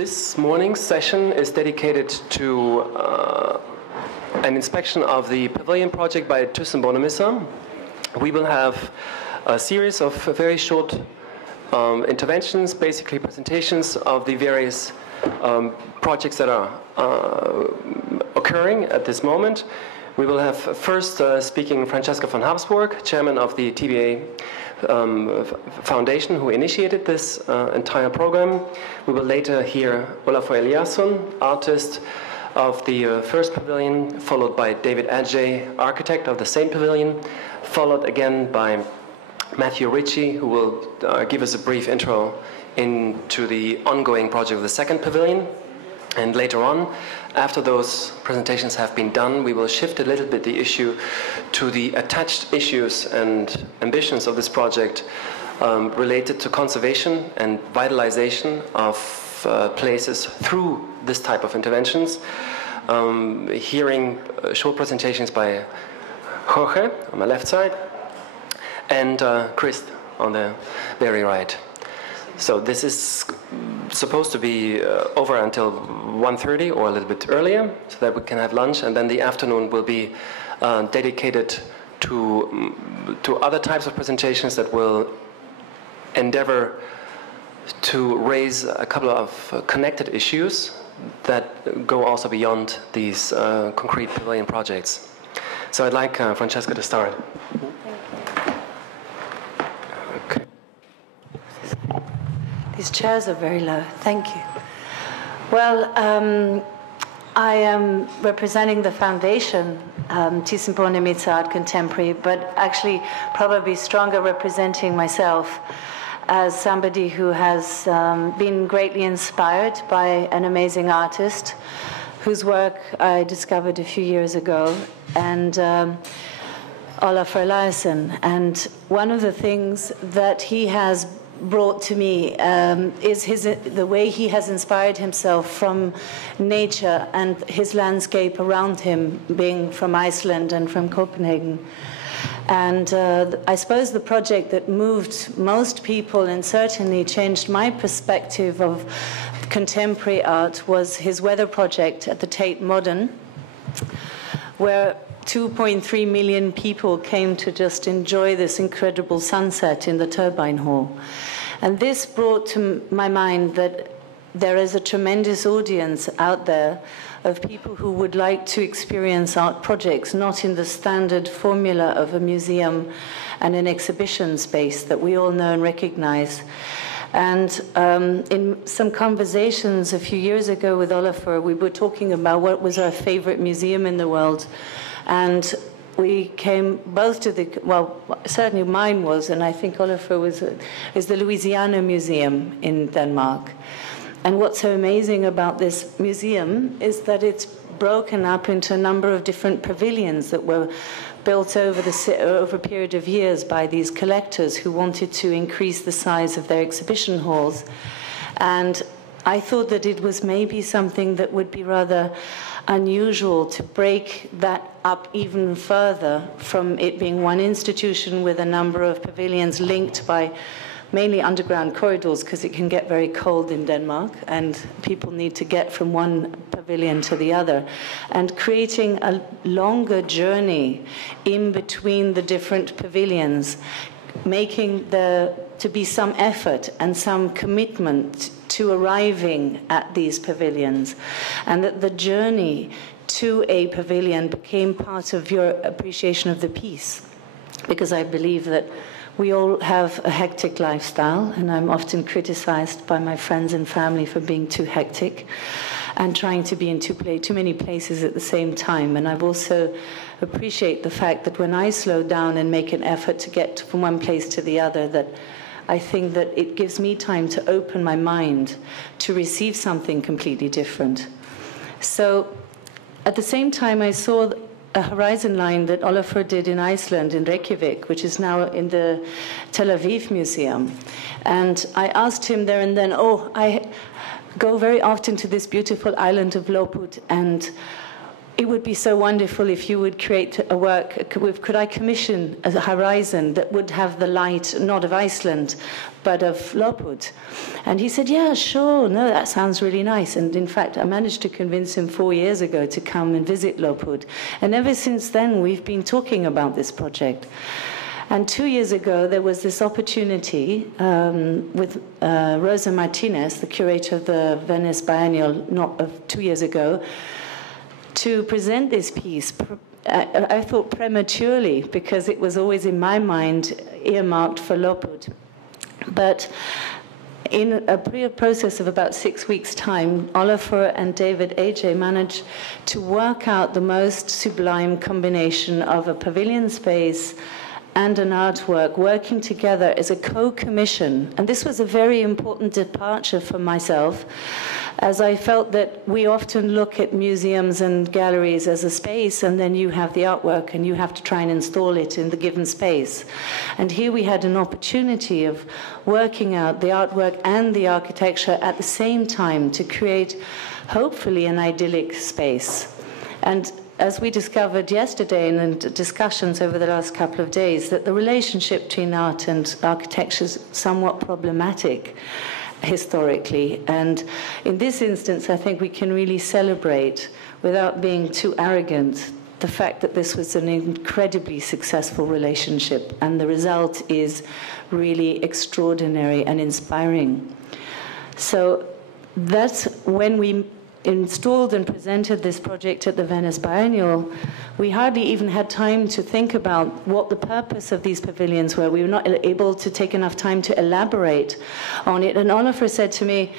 This morning's session is dedicated to an inspection of the Pavilion project by Thyssen-Bornemisza. We will have a series of very short interventions, basically presentations of the various projects that are occurring at this moment. We will have first speaking Francesca von Habsburg, chairman of the TBA Foundation, who initiated this entire program. We will later hear Olafur Eliasson, artist of the first pavilion, followed by David Adjaye, architect of the same pavilion, followed again by Matthew Ritchie, who will give us a brief intro into the ongoing project of the second pavilion. And later on, after those presentations have been done, we will shift a little bit the issue to the attached issues and ambitions of this project related to conservation and vitalization of places through this type of interventions. Hearing short presentations by Jorge on my left side and Chris on the very right. So this is supposed to be over until 1:30 or a little bit earlier, so that we can have lunch, and then the afternoon will be dedicated to other types of presentations that will endeavor to raise a couple of connected issues that go also beyond these concrete pavilion projects. So I'd like Francesca to start. These chairs are very low. Thank you. Well, I am representing the foundation, Thyssen-Bornemisza Art Contemporary, but actually probably stronger representing myself as somebody who has been greatly inspired by an amazing artist whose work I discovered a few years ago, and Olafur Eliasson. And one of the things that he has brought to me is the way he has inspired himself from nature and his landscape around him, being from Iceland and from Copenhagen. And I suppose the project that moved most people and certainly changed my perspective of contemporary art was his weather project at the Tate Modern, where 2.3 million people came to just enjoy this incredible sunset in the Turbine Hall. And this brought to my mind that there is a tremendous audience out there of people who would like to experience art projects, not in the standard formula of a museum and an exhibition space that we all know and recognize. And in some conversations a few years ago with Olafur, we were talking about what was our favorite museum in the world. And we came both to the, well, certainly mine was, and I think Olafur is the Louisiana Museum in Denmark. And what's so amazing about this museum is that it's broken up into a number of different pavilions that were built over a period of years by these collectors who wanted to increase the size of their exhibition halls. And I thought that it was maybe something that would be rather unusual to break that up even further from it being one institution with a number of pavilions linked by mainly underground corridors, because it can get very cold in Denmark and people need to get from one pavilion to the other, and creating a longer journey in between the different pavilions, making there to be some effort and some commitment to arriving at these pavilions, and that the journey to a pavilion became part of your appreciation of the piece. Because I believe that we all have a hectic lifestyle, and I'm often criticized by my friends and family for being too hectic and trying to be in too many places at the same time. And I've also appreciate the fact that when I slow down and make an effort to get from one place to the other, that I think that it gives me time to open my mind to receive something completely different. So at the same time, I saw a horizon line that Olafur did in Iceland, in Reykjavik, which is now in the Tel Aviv Museum. And I asked him there and then, I go very often to this beautiful island of Lopud, and it would be so wonderful if you would create a work, could I commission a horizon that would have the light, not of Iceland, but of Lopud? And he said, yeah, sure, no, that sounds really nice. And in fact, I managed to convince him 4 years ago to come and visit Lopud. And ever since then, we've been talking about this project. And 2 years ago, there was this opportunity with Rosa Martinez, the curator of the Venice Biennial, 2 years ago, to present this piece. I thought prematurely, because it was always in my mind earmarked for Lopud. But in a process of about 6 weeks' time, Olafur and David Adjaye managed to work out the most sublime combination of a pavilion space and an artwork working together as a co-commission. And this was a very important departure for myself, as I felt that we often look at museums and galleries as a space, and then you have the artwork and you have to try and install it in the given space. And here we had an opportunity of working out the artwork and the architecture at the same time to create, hopefully, an idyllic space. And as we discovered yesterday in the discussions over the last couple of days, that the relationship between art and architecture is somewhat problematic historically. And in this instance, I think we can really celebrate, without being too arrogant, the fact that this was an incredibly successful relationship, and the result is really extraordinary and inspiring. So that's when we installed and presented this project at the Venice Biennial. We hardly even had time to think about what the purpose of these pavilions were. We were not able to take enough time to elaborate on it. And Olafur said to me,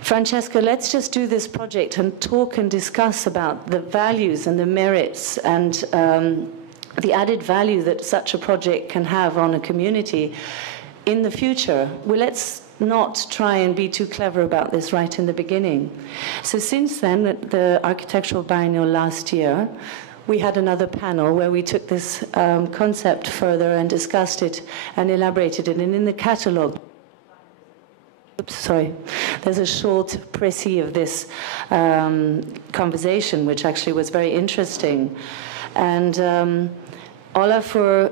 Francesca, let's just do this project and talk and discuss about the values and the merits and the added value that such a project can have on a community in the future. Well, let's not try and be too clever about this right in the beginning. So since then, at the Architectural Biennial last year, we had another panel where we took this concept further and discussed it and elaborated it. And in the catalogue, there's a short précis of this conversation, which actually was very interesting. And Olafur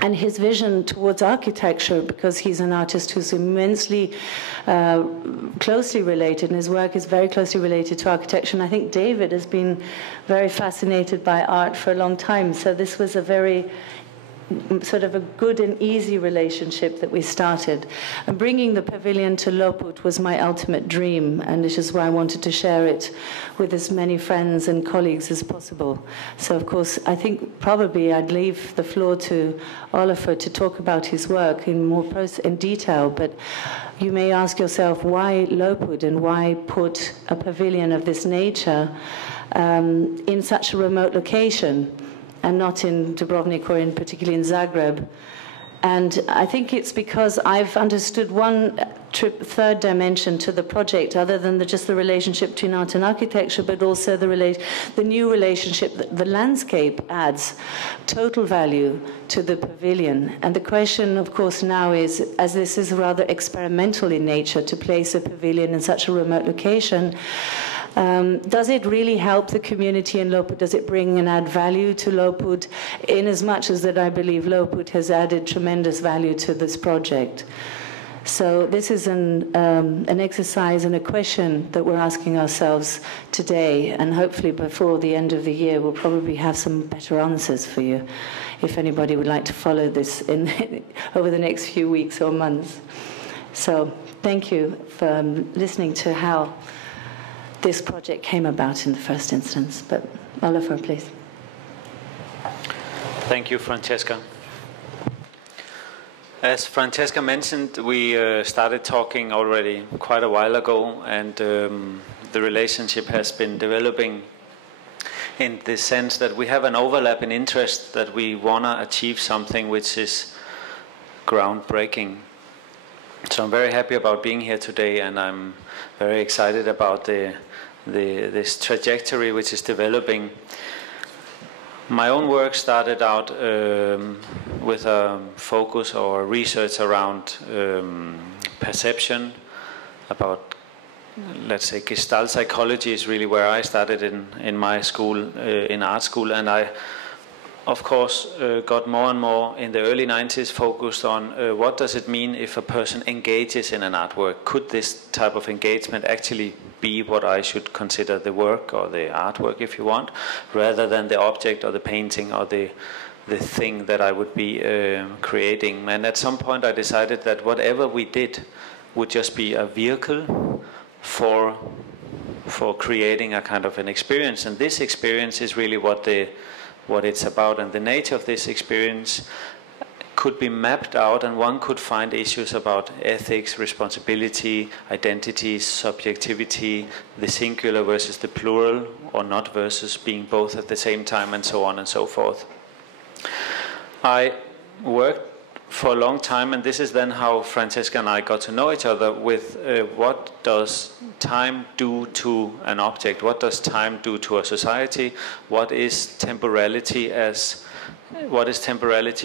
and his vision towards architecture, because he's an artist who's immensely closely related, and his work is very closely related to architecture. And I think David has been very fascinated by art for a long time. So this was a very sort of a good and easy relationship that we started. And bringing the pavilion to Lopud was my ultimate dream, and this is why I wanted to share it with as many friends and colleagues as possible. So, of course, I think probably I'd leave the floor to Olafur to talk about his work in detail, but you may ask yourself, why Lopud, and why put a pavilion of this nature in such a remote location, and not in Dubrovnik or particularly in Zagreb. And I think it's because I've understood one third dimension to the project, other than just the relationship between art and architecture, but also the new relationship that the landscape adds total value to the pavilion. And the question, of course, now is, as this is rather experimental in nature to place a pavilion in such a remote location, does it really help the community in Lopud? Does it bring and add value to Lopud? In as much as that I believe Lopud has added tremendous value to this project. So this is an exercise and a question that we're asking ourselves today, and hopefully before the end of the year we'll probably have some better answers for you, if anybody would like to follow this over the next few weeks or months. So thank you for listening to how this project came about in the first instance. But Olafur, please. Thank you, Francesca. As Francesca mentioned, we started talking already quite a while ago, and the relationship has been developing in the sense that we have an overlap in interest, that we want to achieve something which is groundbreaking. So I'm very happy about being here today, and I'm very excited about this trajectory which is developing. My own work started out with a focus or research around perception, about let's say, Gestalt psychology is really where I started in my school, in art school, and I, of course, got more and more in the early 90s focused on what does it mean if a person engages in an artwork? Could this type of engagement actually be what I should consider the work or the artwork, if you want, rather than the object or the painting or the thing that I would be creating? And at some point I decided that whatever we did would just be a vehicle for creating a kind of an experience, and this experience is really what it's about, and the nature of this experience could be mapped out, and one could find issues about ethics, responsibility, identity, subjectivity, the singular versus the plural, or not versus being both at the same time, and so on and so forth. I worked for a long time, and this is then how Francesca and I got to know each other, with what does time do to an object? What does time do to a society? What is temporality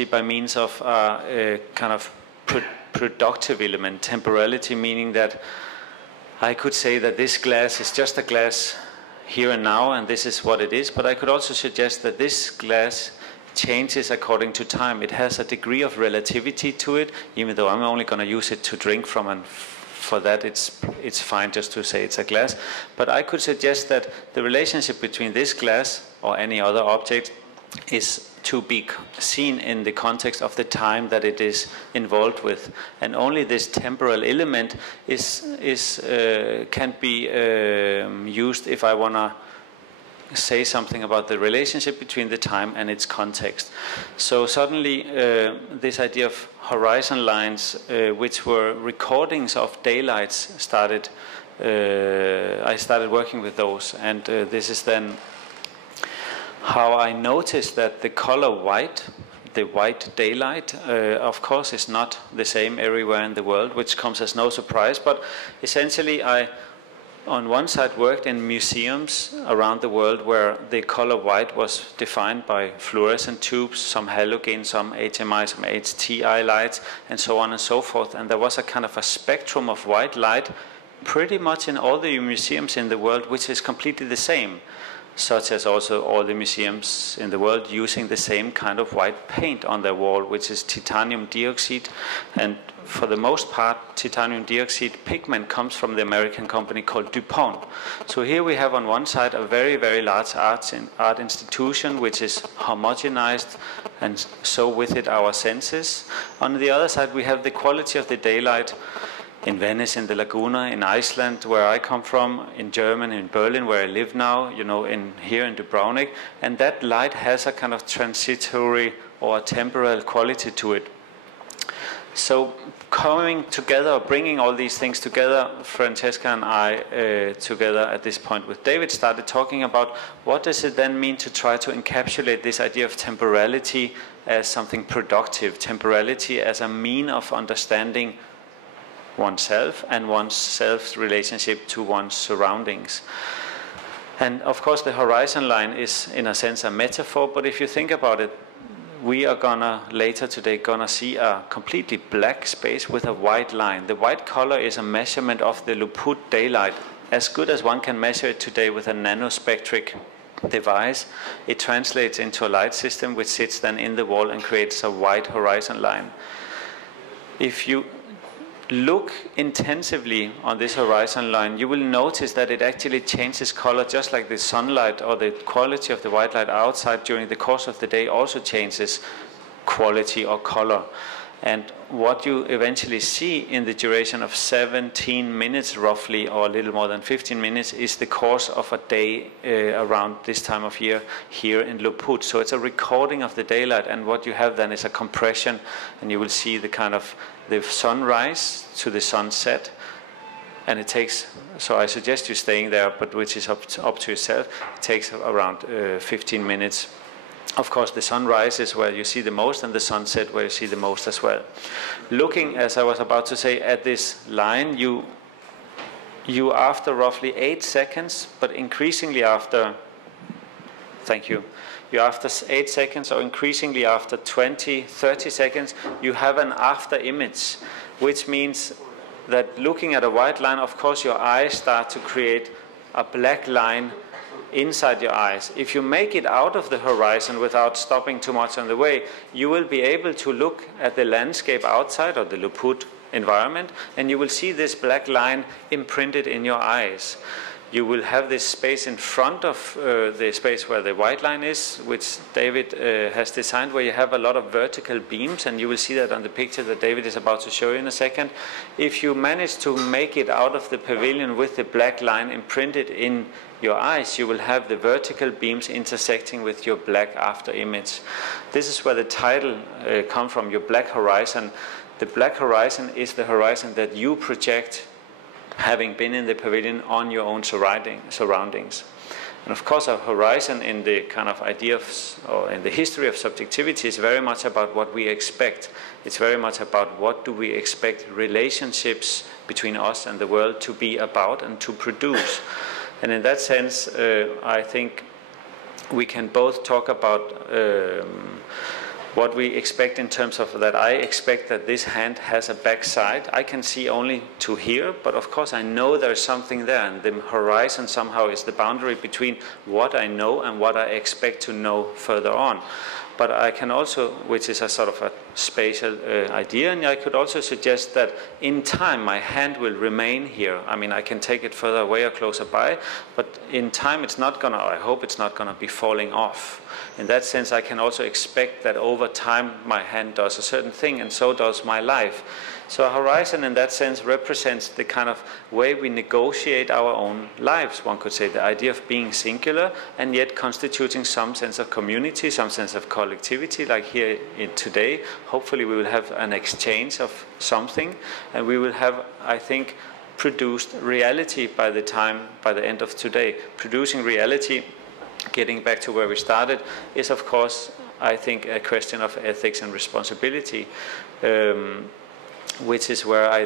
by means of a kind of productive element? Temporality meaning that I could say that this glass is just a glass here and now, and this is what it is, but I could also suggest that this glass changes according to time. It has a degree of relativity to it, even though I'm only going to use it to drink from, and for that it's fine just to say it's a glass. But I could suggest that the relationship between this glass or any other object is to be seen in the context of the time that it is involved with, and only this temporal element can be used if I want to say something about the relationship between the time and its context. So suddenly this idea of horizon lines, which were recordings of daylights, started. I started working with those, and this is then how I noticed that the color white, the white daylight, of course is not the same everywhere in the world, which comes as no surprise, but essentially I on one side worked in museums around the world where the color white was defined by fluorescent tubes, some halogen, some HMI, some HTI lights, and so on and so forth. And there was a kind of a spectrum of white light pretty much in all the museums in the world, which is completely the same, such as also all the museums in the world using the same kind of white paint on their wall, which is titanium dioxide. And for the most part, titanium dioxide pigment comes from the American company called DuPont. So here we have on one side a very, very large art institution which is homogenized, and so with it our senses. On the other side we have the quality of the daylight in Venice, in the Laguna, in Iceland, where I come from, in Germany, in Berlin, where I live now, you know, here in Dubrovnik, and that light has a kind of transitory or a temporal quality to it. So coming together, bringing all these things together, Francesca and I, together at this point with David, started talking about what does it then mean to try to encapsulate this idea of temporality as something productive, temporality as a mean of understanding oneself and oneself's relationship to one's surroundings. And of course the horizon line is in a sense a metaphor, but if you think about it, we are later today gonna see a completely black space with a white line. The white color is a measurement of the Lopud daylight, as good as one can measure it today with a nanospectric device. It translates into a light system which sits then in the wall and creates a white horizon line. If you look intensively on this horizon line, you will notice that it actually changes color, just like the sunlight or the quality of the white light outside during the course of the day also changes quality or color. And what you eventually see in the duration of 17 minutes roughly, or a little more than 15 minutes, is the course of a day around this time of year here in Lopud. So it's a recording of the daylight, and what you have then is a compression, and you will see the kind of the sunrise to the sunset. And it takes, so I suggest you staying there, but which is up to yourself. It takes around 15 minutes. Of course, the sunrise is where you see the most, and the sunset where you see the most as well. Looking, as I was about to say, at this line, you after roughly 8 seconds, but increasingly after, thank you, you after 8 seconds, or increasingly after 20, 30 seconds, you have an after image, which means that looking at a white line, of course your eyes start to create a black line inside your eyes. If you make it out of the horizon without stopping too much on the way, you will be able to look at the landscape outside, or the Lopud environment, and you will see this black line imprinted in your eyes. You will have this space in front of the space where the white line is, which David has designed, where you have a lot of vertical beams, and you will see that on the picture that David is about to show you in a second. If you manage to make it out of the pavilion with the black line imprinted in your eyes, you will have the vertical beams intersecting with your black after image. This is where the title comes from, your black horizon. The black horizon is the horizon that you project, having been in the pavilion, on your own surroundings. And of course, a horizon in the kind of idea of, or in the history of subjectivity, is very much about what we expect. It's very much about what do we expect relationships between us and the world to be about and to produce. And in that sense, I think we can both talk about what we expect in terms of that. I expect that this hand has a back side. I can see only to here, but of course I know there's something there, and the horizon somehow is the boundary between what I know and what I expect to know further on. But I can also, which is a sort of a spatial idea, and I could also suggest that in time my hand will remain here. I mean, I can take it further away or closer by, but in time it's not gonna, or I hope it's not gonna be falling off. In that sense, I can also expect that over time my hand does a certain thing, and so does my life. So a horizon in that sense represents the kind of way we negotiate our own lives. One could say the idea of being singular and yet constituting some sense of community, some sense of collectivity, like here today. Hopefully we will have an exchange of something, and we will have, I think, produced reality by the end of today. Producing reality, getting back to where we started, is of course, I think, a question of ethics and responsibility. Which is where I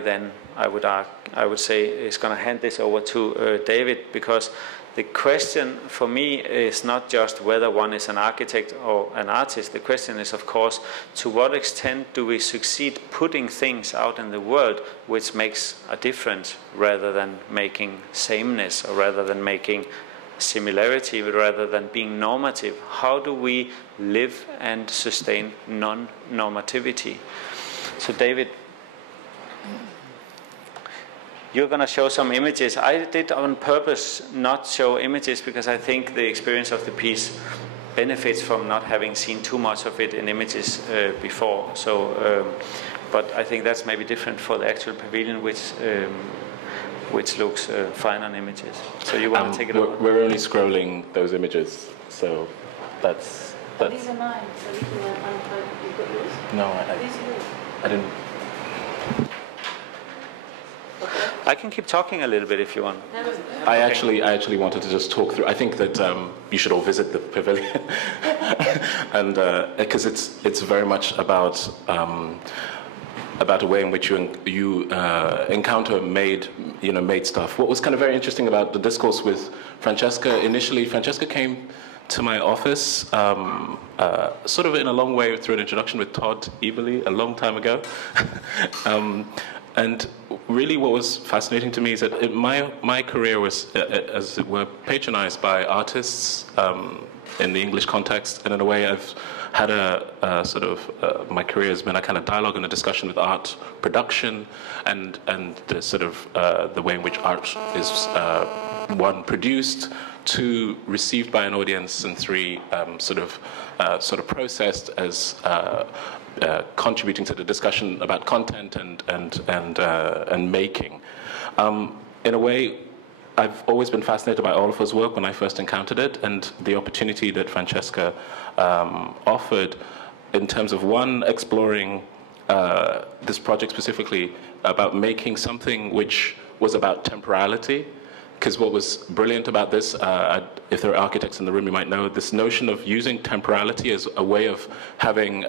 would say is going to hand this over to David, because the question for me is not just whether one is an architect or an artist. The question is, of course, to what extent do we succeed putting things out in the world which makes a difference, rather than making sameness, or rather than making similarity, rather than being normative. How do we live and sustain non-normativity? So David, you're going to show some images. I did on purpose not show images, because I think the experience of the piece benefits from not having seen too much of it in images before. So, but I think that's maybe different for the actual pavilion, which looks fine on images. So you want to take it over? We're only scrolling those images, so that's... These are mine, so these are you've got yours? No, I didn't... I can keep talking a little bit if you want. I actually wanted to just talk through. I think that you should all visit the pavilion, and because it's very much about a way in which you encounter made stuff. What was kind of very interesting about the discourse with Francesca initially, Francesca came to my office sort of in a long way through an introduction with Todd Eberly a long time ago. And really what was fascinating to me is that my career was, as it were, patronized by artists in the English context, and in a way I've had a sort of, my career has been a kind of dialogue and a discussion with art production, and the sort of, the way in which art is, one, produced, two, received by an audience, and three, sort of processed as contributing to the discussion about content and making. In a way, I've always been fascinated by Olafur's work when I first encountered it, and the opportunity that Francesca offered in terms of, one, exploring this project specifically about making something which was about temporality. Because what was brilliant about this, if there are architects in the room, you might know this notion of using temporality as a way of having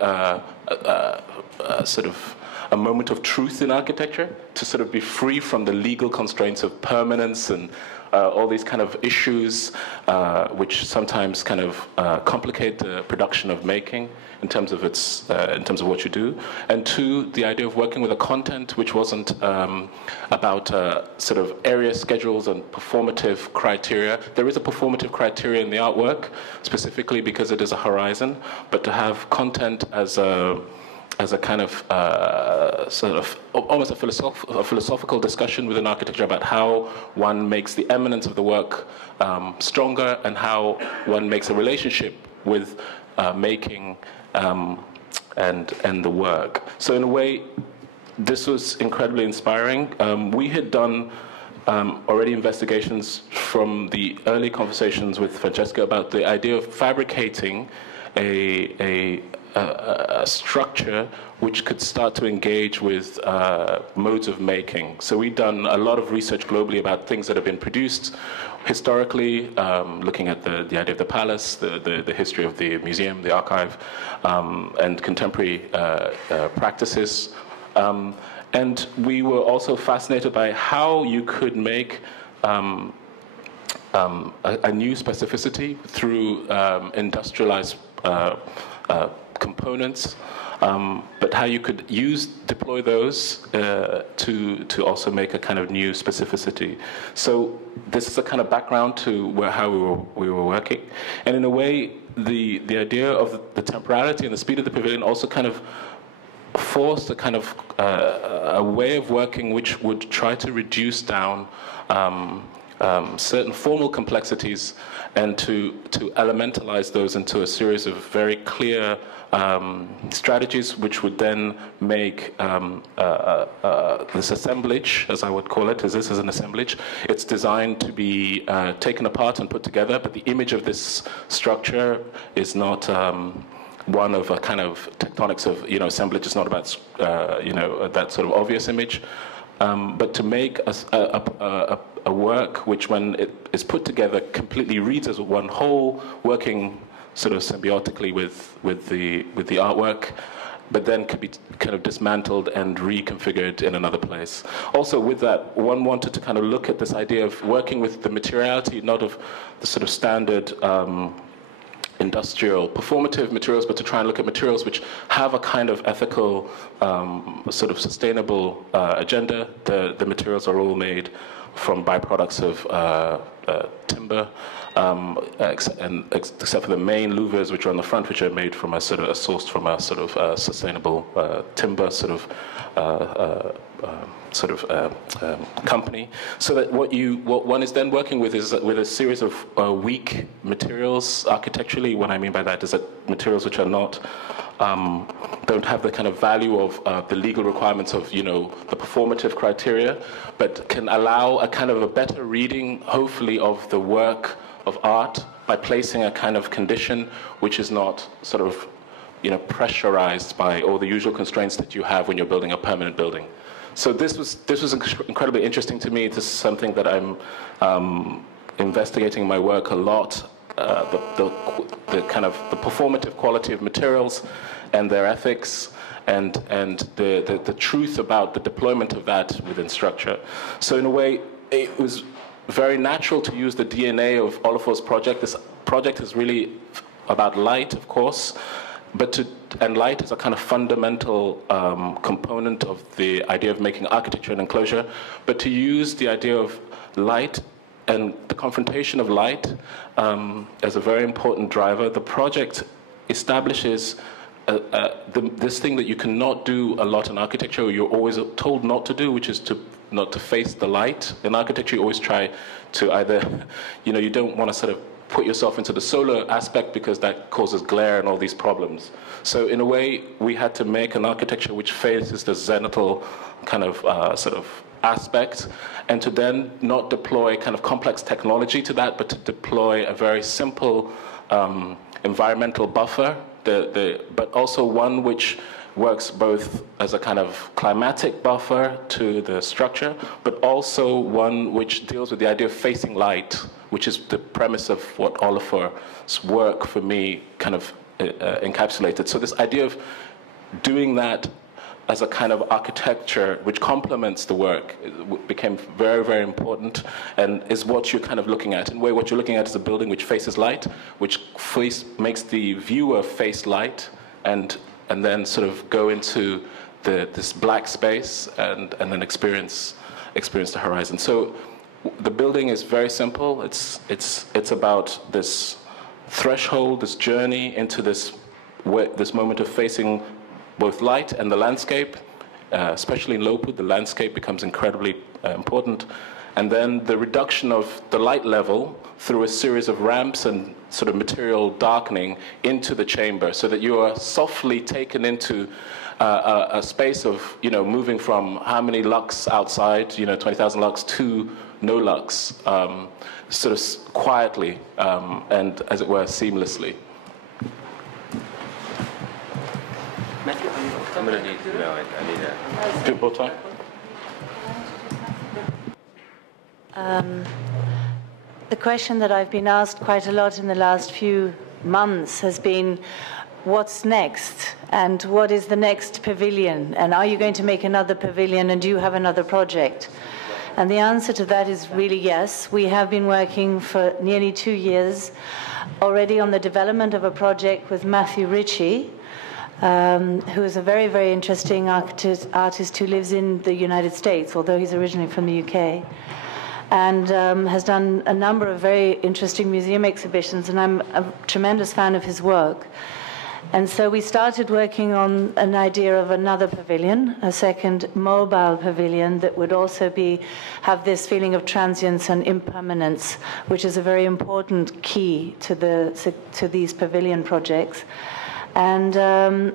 sort of a moment of truth in architecture, to sort of be free from the legal constraints of permanence and all these kind of issues which sometimes kind of complicate the production of making in terms of what you do, and two, the idea of working with a content which wasn't about sort of area schedules and performative criteria. There is a performative criteria in the artwork, specifically because it is a horizon, but to have content as a kind of sort of almost a philosophical discussion within architecture about how one makes the eminence of the work stronger, and how one makes a relationship with making and the work. So in a way, this was incredibly inspiring. We had done already investigations from the early conversations with Francesca about the idea of fabricating a structure which could start to engage with modes of making. So we've done a lot of research globally about things that have been produced historically, looking at the idea of the palace, the history of the museum, the archive, and contemporary practices. And we were also fascinated by how you could make a new specificity through industrialized components, but how you could deploy those to also make a kind of new specificity. So this is a kind of background to how we were working, and in a way, the idea of the temporality and the speed of the pavilion also kind of forced a kind of a way of working which would try to reduce down certain formal complexities and to elementalize those into a series of very clear strategies which would then make this assemblage, as I would call it, as this is an assemblage. It's designed to be taken apart and put together, but the image of this structure is not one of a kind of tectonics of, assemblage is not about, that sort of obvious image, but to make a work which, when it is put together, completely reads as one whole, working sort of symbiotically with the artwork, but then could be kind of dismantled and reconfigured in another place. Also with that, one wanted to kind of look at this idea of working with the materiality, not of the sort of standard industrial performative materials, but to try and look at materials which have a kind of ethical, sort of sustainable agenda. The materials are all made from byproducts of timber, except for the main louvers, which are on the front, which are made from sourced from a sort of sustainable timber company. So that what one is then working with is with a series of weak materials architecturally. What I mean by that is that materials which are not don't have the kind of value of the legal requirements of the performative criteria, but can allow a kind of a better reading, hopefully, of the work of art by placing a kind of condition which is not sort of pressurized by all the usual constraints that you have when you're building a permanent building. So this was incredibly interesting to me. This is something that I'm investigating in my work a lot. The kind of the performative quality of materials and their ethics, and the truth about the deployment of that within structure. So in a way, it was very natural to use the DNA of Olafur's project. This project is really about light, of course, and light is a kind of fundamental component of the idea of making architecture and enclosure, but to use the idea of light and the confrontation of light as a very important driver. The project establishes this thing that you cannot do a lot in architecture, or you're always told not to do, which is not to face the light. In architecture, you always try to either, you don't want to sort of put yourself into the solar aspect because that causes glare and all these problems. So in a way, we had to make an architecture which faces the zenithal kind of sort of aspect, and to then not deploy kind of complex technology to that, but to deploy a very simple environmental buffer, but also one which works both as a kind of climatic buffer to the structure, but also one which deals with the idea of facing light, which is the premise of what Olafur's work for me kind of encapsulated. So this idea of doing that as a kind of architecture which complements the work, it became very, very important, and is what you're kind of looking at. In a way, what you're looking at is a building which faces light, which makes the viewer face light, and then sort of go into this black space, and then experience the horizon. So the building is very simple. It's about this threshold, this journey into this moment of facing both light and the landscape. Especially in Lopud, the landscape becomes incredibly important. And then the reduction of the light level through a series of ramps and sort of material darkening into the chamber, so that you are softly taken into a space of, moving from how many lux outside, 20,000 lux, to no lux, sort of quietly and, as it were, seamlessly. Matthew, I'm going to need, I need a... People time? The question that I've been asked quite a lot in the last few months has been, what's next? And what is the next pavilion? And are you going to make another pavilion? And do you have another project? And the answer to that is really yes. We have been working for nearly 2 years already on the development of a project with Matthew Ritchie, who is a very, very interesting artist who lives in the United States, although he's originally from the UK, and has done a number of very interesting museum exhibitions, and I'm a tremendous fan of his work. And so we started working on an idea of another pavilion, a second mobile pavilion that would also have this feeling of transience and impermanence, which is a very important key to these pavilion projects. And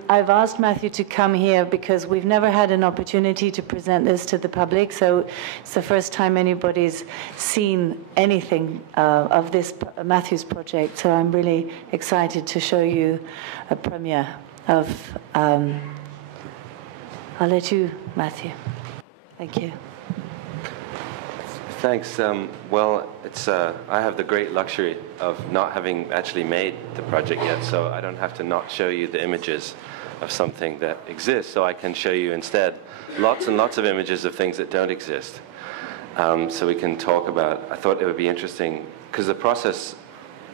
I've asked Matthew to come here because we've never had an opportunity to present this to the public, so it's the first time anybody's seen anything of this Matthew's project, so I'm really excited to show you a premiere of... I'll let you, Matthew. Thank you. Thanks. Well, I have the great luxury of not having actually made the project yet, so I don't have to not show you the images of something that exists, so I can show you instead lots and lots of images of things that don't exist. So we can talk about, I thought it would be interesting, because the process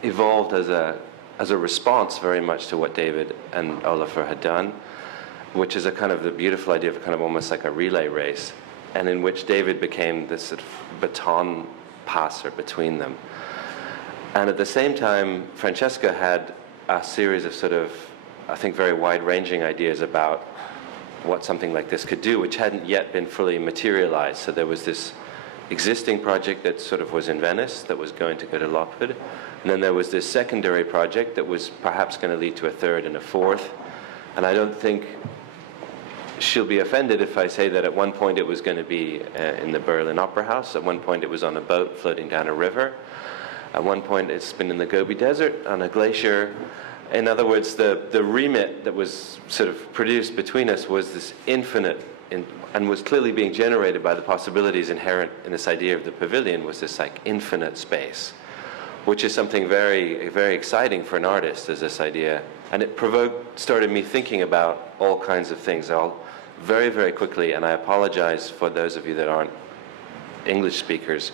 evolved as a response very much to what David and Olafur had done, which is a kind of the beautiful idea of a kind of almost like a relay race, and in which David became this sort of baton passer between them. And at the same time, Francesca had a series of sort of, I think, very wide-ranging ideas about what something like this could do, which hadn't yet been fully materialized. So there was this existing project that sort of was in Venice, that was going to go to Lopud. And then there was this secondary project that was perhaps going to lead to a third and a fourth. And I don't think she'll be offended if I say that at one point it was going to be in the Berlin Opera House. At one point it was on a boat floating down a river. At one point it's been in the Gobi Desert on a glacier. In other words, the remit that was sort of produced between us was this infinite, and was clearly being generated by the possibilities inherent in this idea of the pavilion, was this like infinite space, which is something very, very exciting for an artist, is this idea. And it started me thinking about all kinds of things. Very, very quickly, and I apologize for those of you that aren't English speakers,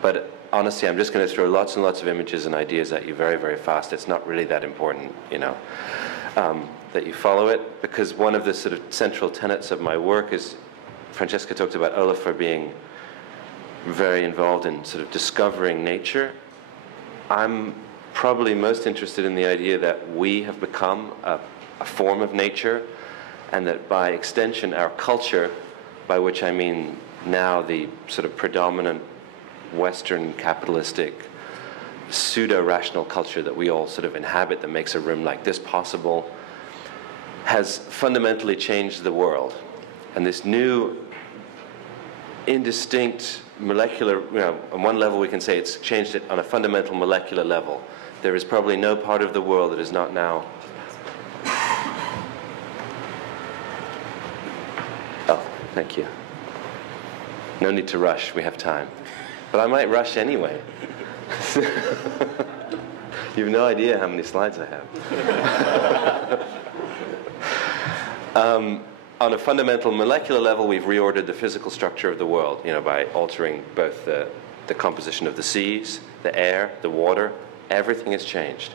but honestly, I'm just going to throw lots and lots of images and ideas at you very, very fast. It's not really that important, that you follow it, because one of the sort of central tenets of my work is, Francesca talked about Olafur being very involved in sort of discovering nature. I'm probably most interested in the idea that we have become a form of nature, and that by extension our culture, by which I mean now the sort of predominant Western capitalistic pseudo-rational culture that we all sort of inhabit, that makes a room like this possible, has fundamentally changed the world. And this new indistinct molecular, on one level we can say it's changed it on a fundamental molecular level. There is probably no part of the world that is not now... Oh, thank you. No need to rush, we have time. But I might rush anyway. You have no idea how many slides I have. on a fundamental molecular level, we've reordered the physical structure of the world, by altering both the composition of the seas, the air, the water. Everything has changed.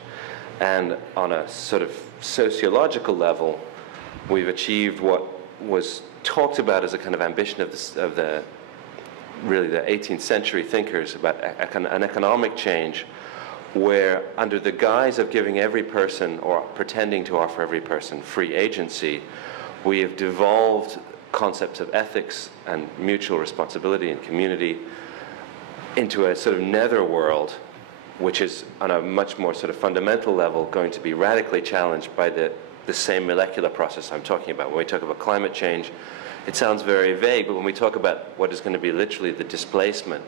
And on a sort of sociological level, we've achieved what was talked about as a kind of ambition of the 18th century thinkers about an economic change, where under the guise of giving every person, or pretending to offer every person, free agency, we have devolved concepts of ethics and mutual responsibility and community into a sort of netherworld, which is on a much more sort of fundamental level going to be radically challenged by the same molecular process I'm talking about. When we talk about climate change, it sounds very vague, but when we talk about what is going to be literally the displacement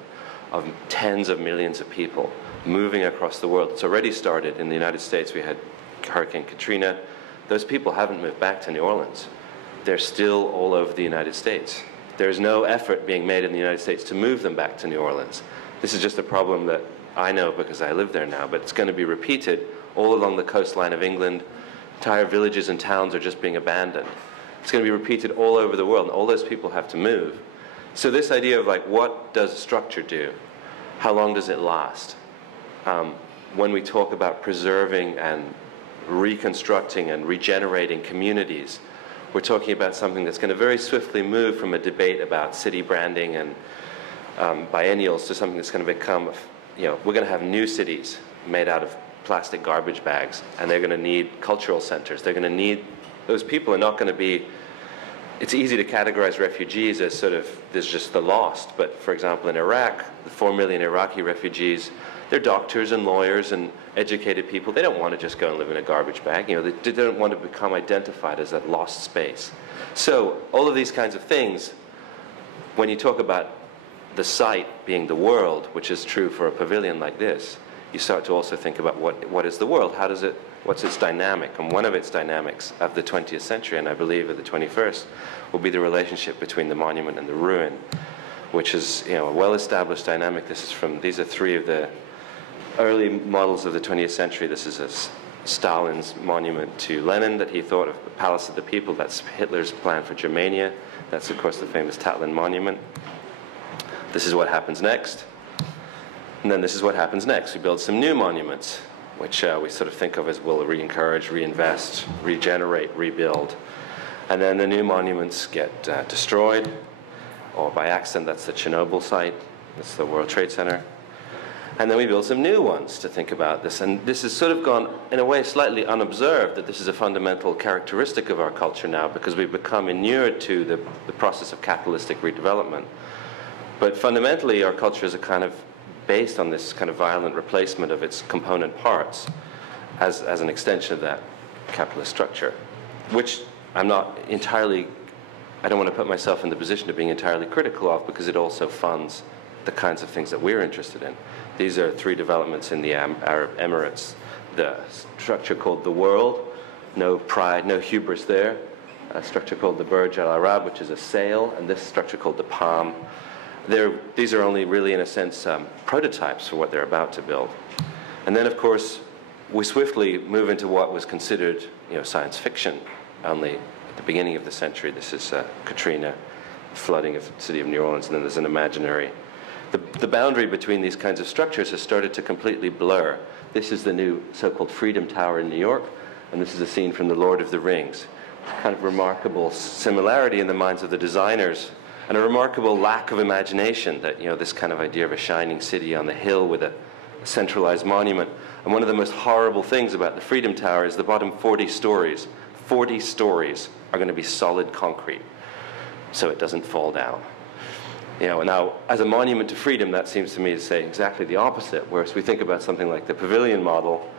of tens of millions of people moving across the world, it's already started. In the United States, we had Hurricane Katrina. Those people haven't moved back to New Orleans. They're still all over the United States. There's no effort being made in the United States to move them back to New Orleans. This is just a problem that I know because I live there now, but it's going to be repeated all along the coastline of England. Entire villages and towns are just being abandoned. It's going to be repeated all over the world, and all those people have to move. So this idea of what does structure do? How long does it last? When we talk about preserving and reconstructing and regenerating communities, we're talking about something that's going to very swiftly move from a debate about city branding and biennials to something that's going to become, we're going to have new cities made out of plastic garbage bags, and they're going to need cultural centers. They're going to need, those people are not going to be, it's easy to categorize refugees as sort of, there's just the lost, but for example in Iraq, the 4 million Iraqi refugees, they're doctors and lawyers and educated people. They don't want to just go and live in a garbage bag. They don't want to become identified as that lost space. So all of these kinds of things, when you talk about the site being the world, which is true for a pavilion like this, you start to also think about what is the world? How does it, what's its dynamic? And one of its dynamics of the 20th century, and I believe of the 21st, will be the relationship between the monument and the ruin, which is a well-established dynamic. These are three of the early models of the 20th century. This is Stalin's monument to Lenin that he thought of, the Palace of the People. That's Hitler's plan for Germania. That's, of course, the famous Tatlin monument. This is what happens next. And then this is what happens next. We build some new monuments, which we sort of think of as will re-encourage, reinvest, regenerate, rebuild. And then the new monuments get destroyed, or by accident, that's the Chernobyl site. That's the World Trade Center. And then we build some new ones to think about this. And this has sort of gone, in a way, slightly unobserved, that this is a fundamental characteristic of our culture now, because we've become inured to the process of capitalistic redevelopment. But fundamentally, our culture is a kind of based on this kind of violent replacement of its component parts as an extension of that capitalist structure, which I'm not entirely, I don't want to put myself in the position of being entirely critical of, because it also funds the kinds of things that we're interested in. These are three developments in the Arab Emirates. The structure called the World, no pride, no hubris there. A structure called the Burj Al Arab, which is a sail, and this structure called the Palm. These are only really, in a sense, prototypes for what they're about to build. And then, of course, we swiftly move into what was considered, science fiction only at the beginning of the century. This is Katrina, flooding of the city of New Orleans, and then there's an imaginary. The boundary between these kinds of structures has started to completely blur. This is the new so-called Freedom Tower in New York, and this is a scene from The Lord of the Rings. Kind of remarkable similarity in the minds of the designers, and a remarkable lack of imagination that, this kind of idea of a shining city on the hill with a centralized monument. And one of the most horrible things about the Freedom Tower is the bottom 40 stories are going to be solid concrete, so it doesn't fall down. Now, as a monument to freedom, that seems to me to say exactly the opposite, whereas we think about something like the pavilion model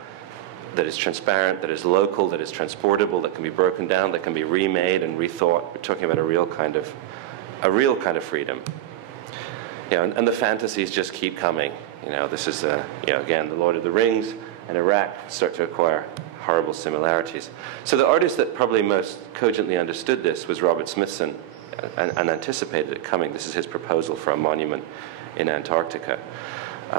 that is transparent, that is local, that is transportable, that can be broken down, that can be remade and rethought. We're talking about a real kind of freedom. And the fantasies just keep coming. This is, again, The Lord of the Rings and Iraq start to acquire horrible similarities. So the artist that probably most cogently understood this was Robert Smithson, and anticipated it coming. This is his proposal for a monument in Antarctica,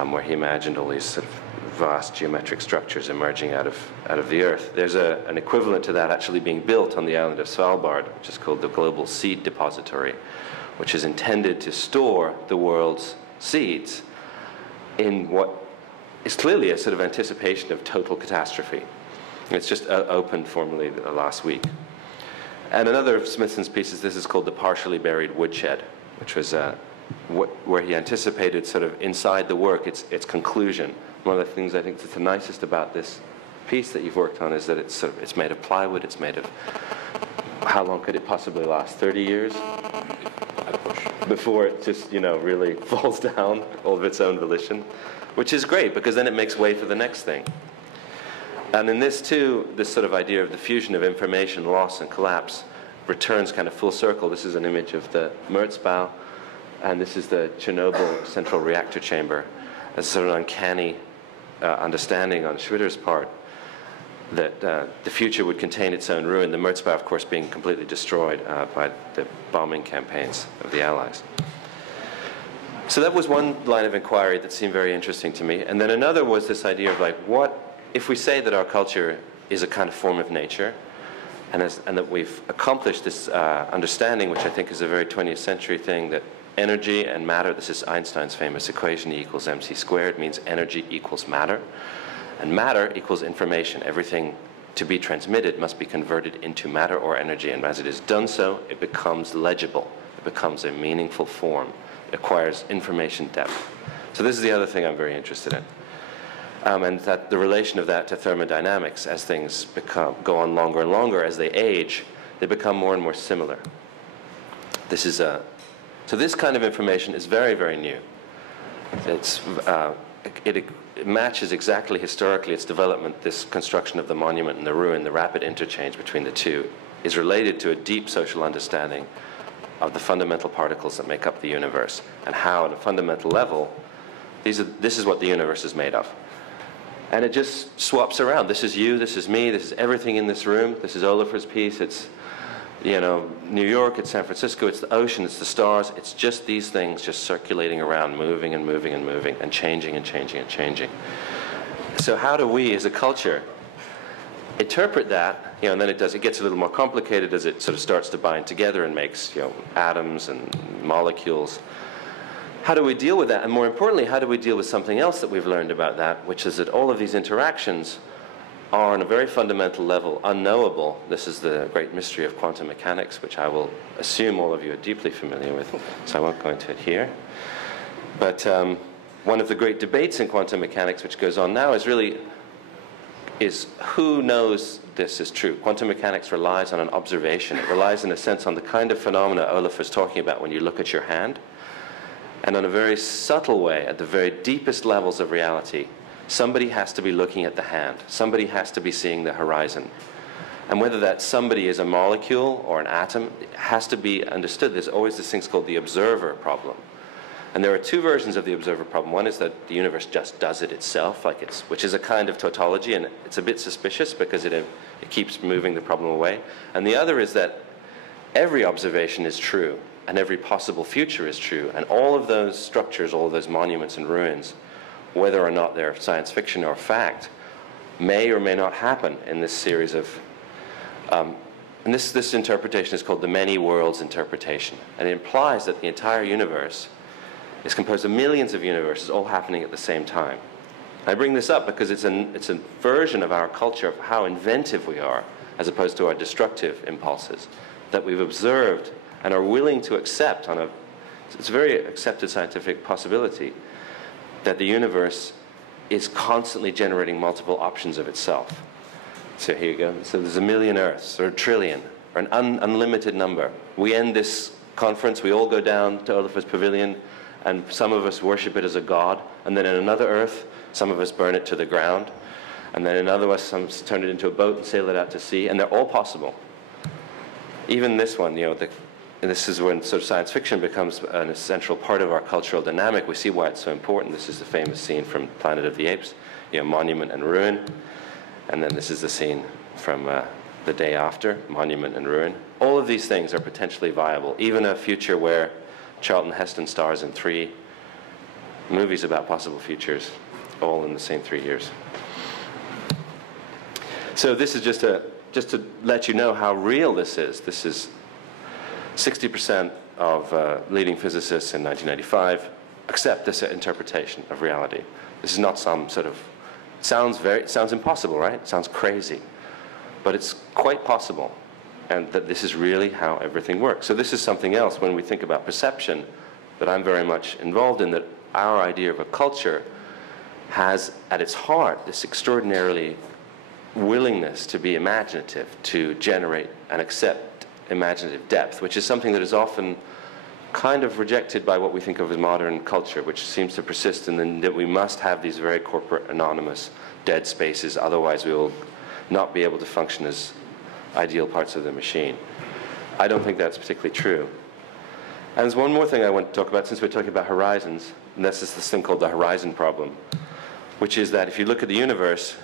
where he imagined all these sort of vast geometric structures emerging out of the Earth. There's an equivalent to that actually being built on the island of Svalbard, which is called the Global Seed Depository, which is intended to store the world's seeds in what is clearly a sort of anticipation of total catastrophe. It's just opened formally last week. And another of Smithson's pieces, this is called The Partially Buried Woodshed, which was where he anticipated sort of inside the work its conclusion. One of the things I think that's the nicest about this piece that you've worked on is that it's made of plywood, it's made of, how long could it possibly last? 30 years? Before it just, really falls down all of its own volition, which is great because then it makes way for the next thing. And in this too, this sort of idea of the fusion of information, loss and collapse returns kind of full circle. This is an image of the Merzbau, and this is the Chernobyl central reactor chamber. As sort of an uncanny understanding on Schwitter's part that the future would contain its own ruin, the Merzbau, of course, being completely destroyed by the bombing campaigns of the Allies. So that was one line of inquiry that seemed very interesting to me. And then another was this idea of like, what if we say that our culture is a kind of form of nature, and that we've accomplished this understanding, which I think is a very 20th century thing, that energy and matter, this is Einstein's famous equation, E equals mc squared, means energy equals matter. And matter equals information. Everything to be transmitted must be converted into matter or energy. And as it is done so, it becomes legible. It becomes a meaningful form. It acquires information depth. So this is the other thing I'm very interested in. And that the relation of that to thermodynamics, as things go on longer and longer, as they age, they become more and more similar. This is so this kind of information is very, very new. It matches exactly historically its development, this construction of the monument and the ruin, the rapid interchange between the two, is related to a deep social understanding of the fundamental particles that make up the universe, and how, at a fundamental level, this is what the universe is made of. And it just swaps around. This is you, this is me, this is everything in this room. This is Olafur's piece. It's, New York, it's San Francisco, it's the ocean, it's the stars. It's just these things just circulating around, moving and moving and moving, and changing and changing and changing. So how do we, as a culture, interpret that? And then it gets a little more complicated as it sort of starts to bind together and makes, atoms and molecules. How do we deal with that? And more importantly, how do we deal with something else that we've learned about that, which is that all of these interactions are on a very fundamental level unknowable. This is the great mystery of quantum mechanics, which I will assume all of you are deeply familiar with, so I won't go into it here. But one of the great debates in quantum mechanics which goes on now is who knows this is true? Quantum mechanics relies on an observation. It relies in a sense on the kind of phenomena Olaf is talking about when you look at your hand, and in a very subtle way, at the very deepest levels of reality, somebody has to be looking at the hand. Somebody has to be seeing the horizon. And whether that somebody is a molecule or an atom, it has to be understood. There's always this thing called the observer problem. And there are two versions of the observer problem. One is that the universe just does it itself, which is a kind of tautology, and it's a bit suspicious because it keeps moving the problem away. And the other is that every observation is true, and every possible future is true. And all of those structures, all of those monuments and ruins, whether or not they're science fiction or fact, may or may not happen in this series of... and this interpretation is called the many worlds interpretation. And it implies that the entire universe is composed of millions of universes all happening at the same time. I bring this up because it's a version of our culture of how inventive we are, as opposed to our destructive impulses, that we've observed and are willing to accept it's a very accepted scientific possibility, that the universe is constantly generating multiple options of itself. So here you go. So there's a million Earths, or a trillion, or an unlimited number. We end this conference, we all go down to Olafur's Pavilion, and some of us worship it as a god, and then in another Earth, some of us burn it to the ground, and then in another Earth, some turn it into a boat and sail it out to sea, and they're all possible. Even this one, and this is when sort of science fiction becomes an essential part of our cultural dynamic. We see why it's so important. This is the famous scene from Planet of the Apes, monument and ruin. And then this is the scene from The Day After, monument and ruin. All of these things are potentially viable. Even a future where Charlton Heston stars in 3 movies about possible futures all in the same 3 years. So this is just to let you know how real this is. This is 60% of leading physicists in 1995 accept this interpretation of reality. This is not some sort of, sounds impossible, right? It sounds crazy. But it's quite possible, and that this is really how everything works. So this is something else when we think about perception that I'm very much involved in, that our idea of a culture has at its heart this extraordinarily willingness to be imaginative, to generate and accept imaginative depth, which is something that is often kind of rejected by what we think of as modern culture, which seems to persist in that we must have these very corporate, anonymous, dead spaces, otherwise we will not be able to function as ideal parts of the machine. I don't think that's particularly true. And there's one more thing I want to talk about, since we're talking about horizons, and this is this thing called the horizon problem, which is that if you look at the universe,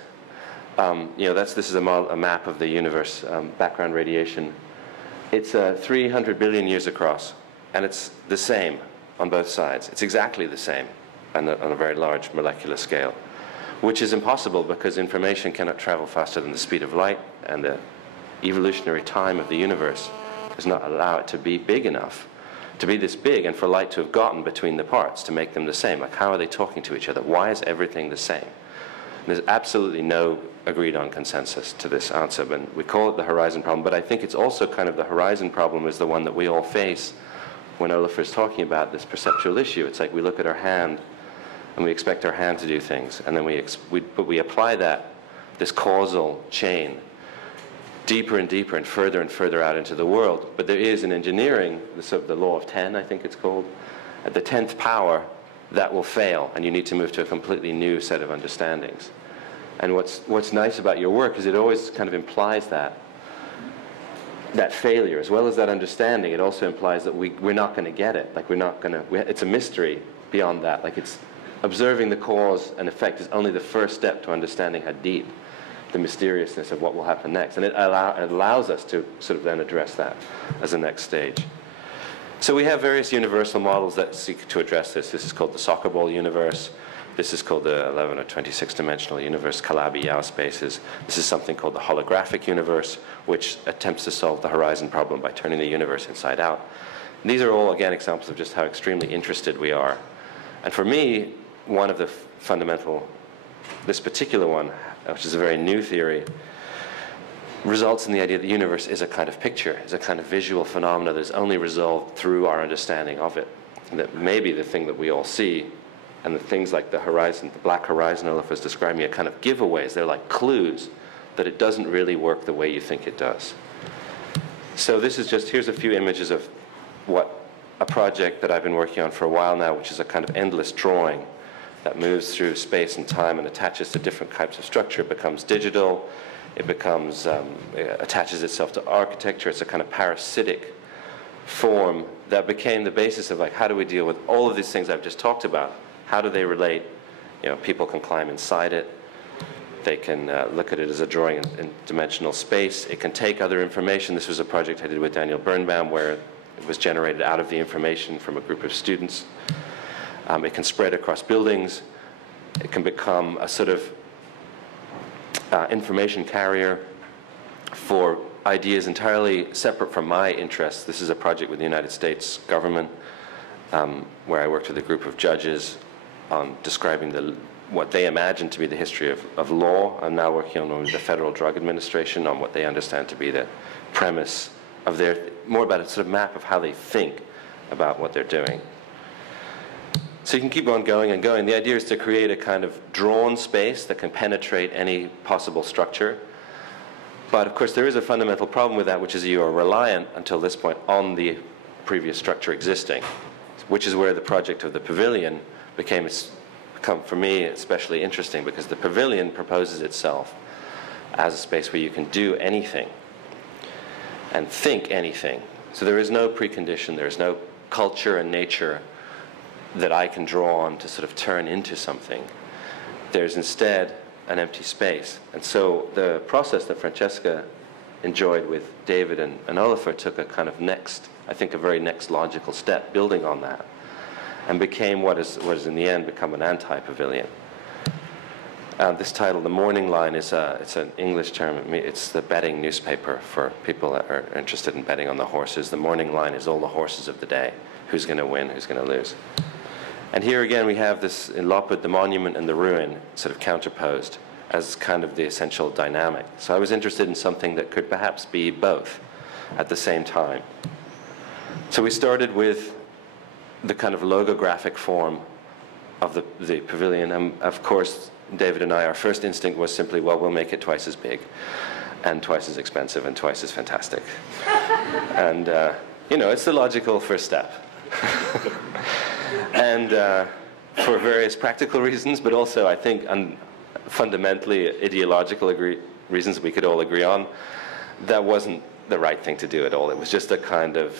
this is a map of the universe, background radiation. It's 300 billion years across, and it's the same on both sides. It's exactly the same on a very large molecular scale, which is impossible because information cannot travel faster than the speed of light, and the evolutionary time of the universe does not allow it to be big enough, to be this big, and for light to have gotten between the parts to make them the same. Like, how are they talking to each other? Why is everything the same? And there's absolutely no agreed on consensus to this answer, but we call it the horizon problem, but I think it's also kind of the horizon problem is the one that we all face when Olafur is talking about this perceptual issue. It's like we look at our hand and we expect our hand to do things, and then we apply this causal chain deeper and deeper and further out into the world. But there is in engineering, the law of 10, I think it's called, at the 10th power, that will fail, and you need to move to a completely new set of understandings. And what's nice about your work is it always kind of implies that failure, as well as that understanding. It also implies that we're not going to get it. Like, it's a mystery beyond that. Like, it's observing the cause and effect is only the first step to understanding how deep the mysteriousness of what will happen next. And it allows us to sort of then address that as a next stage. So we have various universal models that seek to address this. This is called the soccer ball universe. This is called the 11 or 26-dimensional universe, Calabi-Yau spaces. This is something called the holographic universe, which attempts to solve the horizon problem by turning the universe inside out. And these are all, again, examples of just how extremely interested we are. And for me, one of the this particular one, which is a very new theory, results in the idea that the universe is a kind of picture, is a kind of visual phenomena that is only resolved through our understanding of it. And that maybe the thing that we all see, and the things like the horizon, the black horizon Olafur is describing, are kind of giveaways. They're like clues that it doesn't really work the way you think it does. So this is here's a few images of what a project that I've been working on for a while now, which is a kind of endless drawing that moves through space and time and attaches to different types of structure. It becomes digital. It becomes, attaches itself to architecture. It's a kind of parasitic form that became the basis of, like, how do we deal with all of these things I've just talked about? How do they relate? People can climb inside it. They can look at it as a drawing in dimensional space. It can take other information. This was a project I did with Daniel Birnbaum where it was generated out of the information from a group of students. It can spread across buildings. It can become a sort of information carrier for ideas entirely separate from my interests. This is a project with the United States government where I worked with a group of judges on describing what they imagine to be the history of law. I'm now working on the Federal Drug Administration on what they understand to be the premise of more about a sort of map of how they think about what they're doing. So you can keep on going and going. The idea is to create a kind of drawn space that can penetrate any possible structure. But of course there is a fundamental problem with that, which is you are reliant until this point on the previous structure existing, which is where the project of the Pavilion became for me especially interesting, because the Pavilion proposes itself as a space where you can do anything and think anything. So there is no precondition, there is no culture and nature that I can draw on to sort of turn into something. There's instead an empty space. And so the process that Francesca enjoyed with David and Olafur took a kind of a very next logical step, building on that, and became what has in the end become an anti-pavilion. This title, The Morning Line, it's an English term. It's the betting newspaper for people that are interested in betting on the horses. The morning line is all the horses of the day. Who's going to win, who's going to lose. And here again we have this, in Lopud, the monument and the ruin sort of counterposed as kind of the essential dynamic. So I was interested in something that could perhaps be both at the same time. So we started with the kind of logographic form of the pavilion. And of course, David and I, our first instinct was simply, well, we'll make it twice as big and twice as expensive and twice as fantastic. And, you know, it's the logical first step. And for various practical reasons, but also I think fundamentally ideological reasons we could all agree on, that wasn't the right thing to do at all. It was just a kind of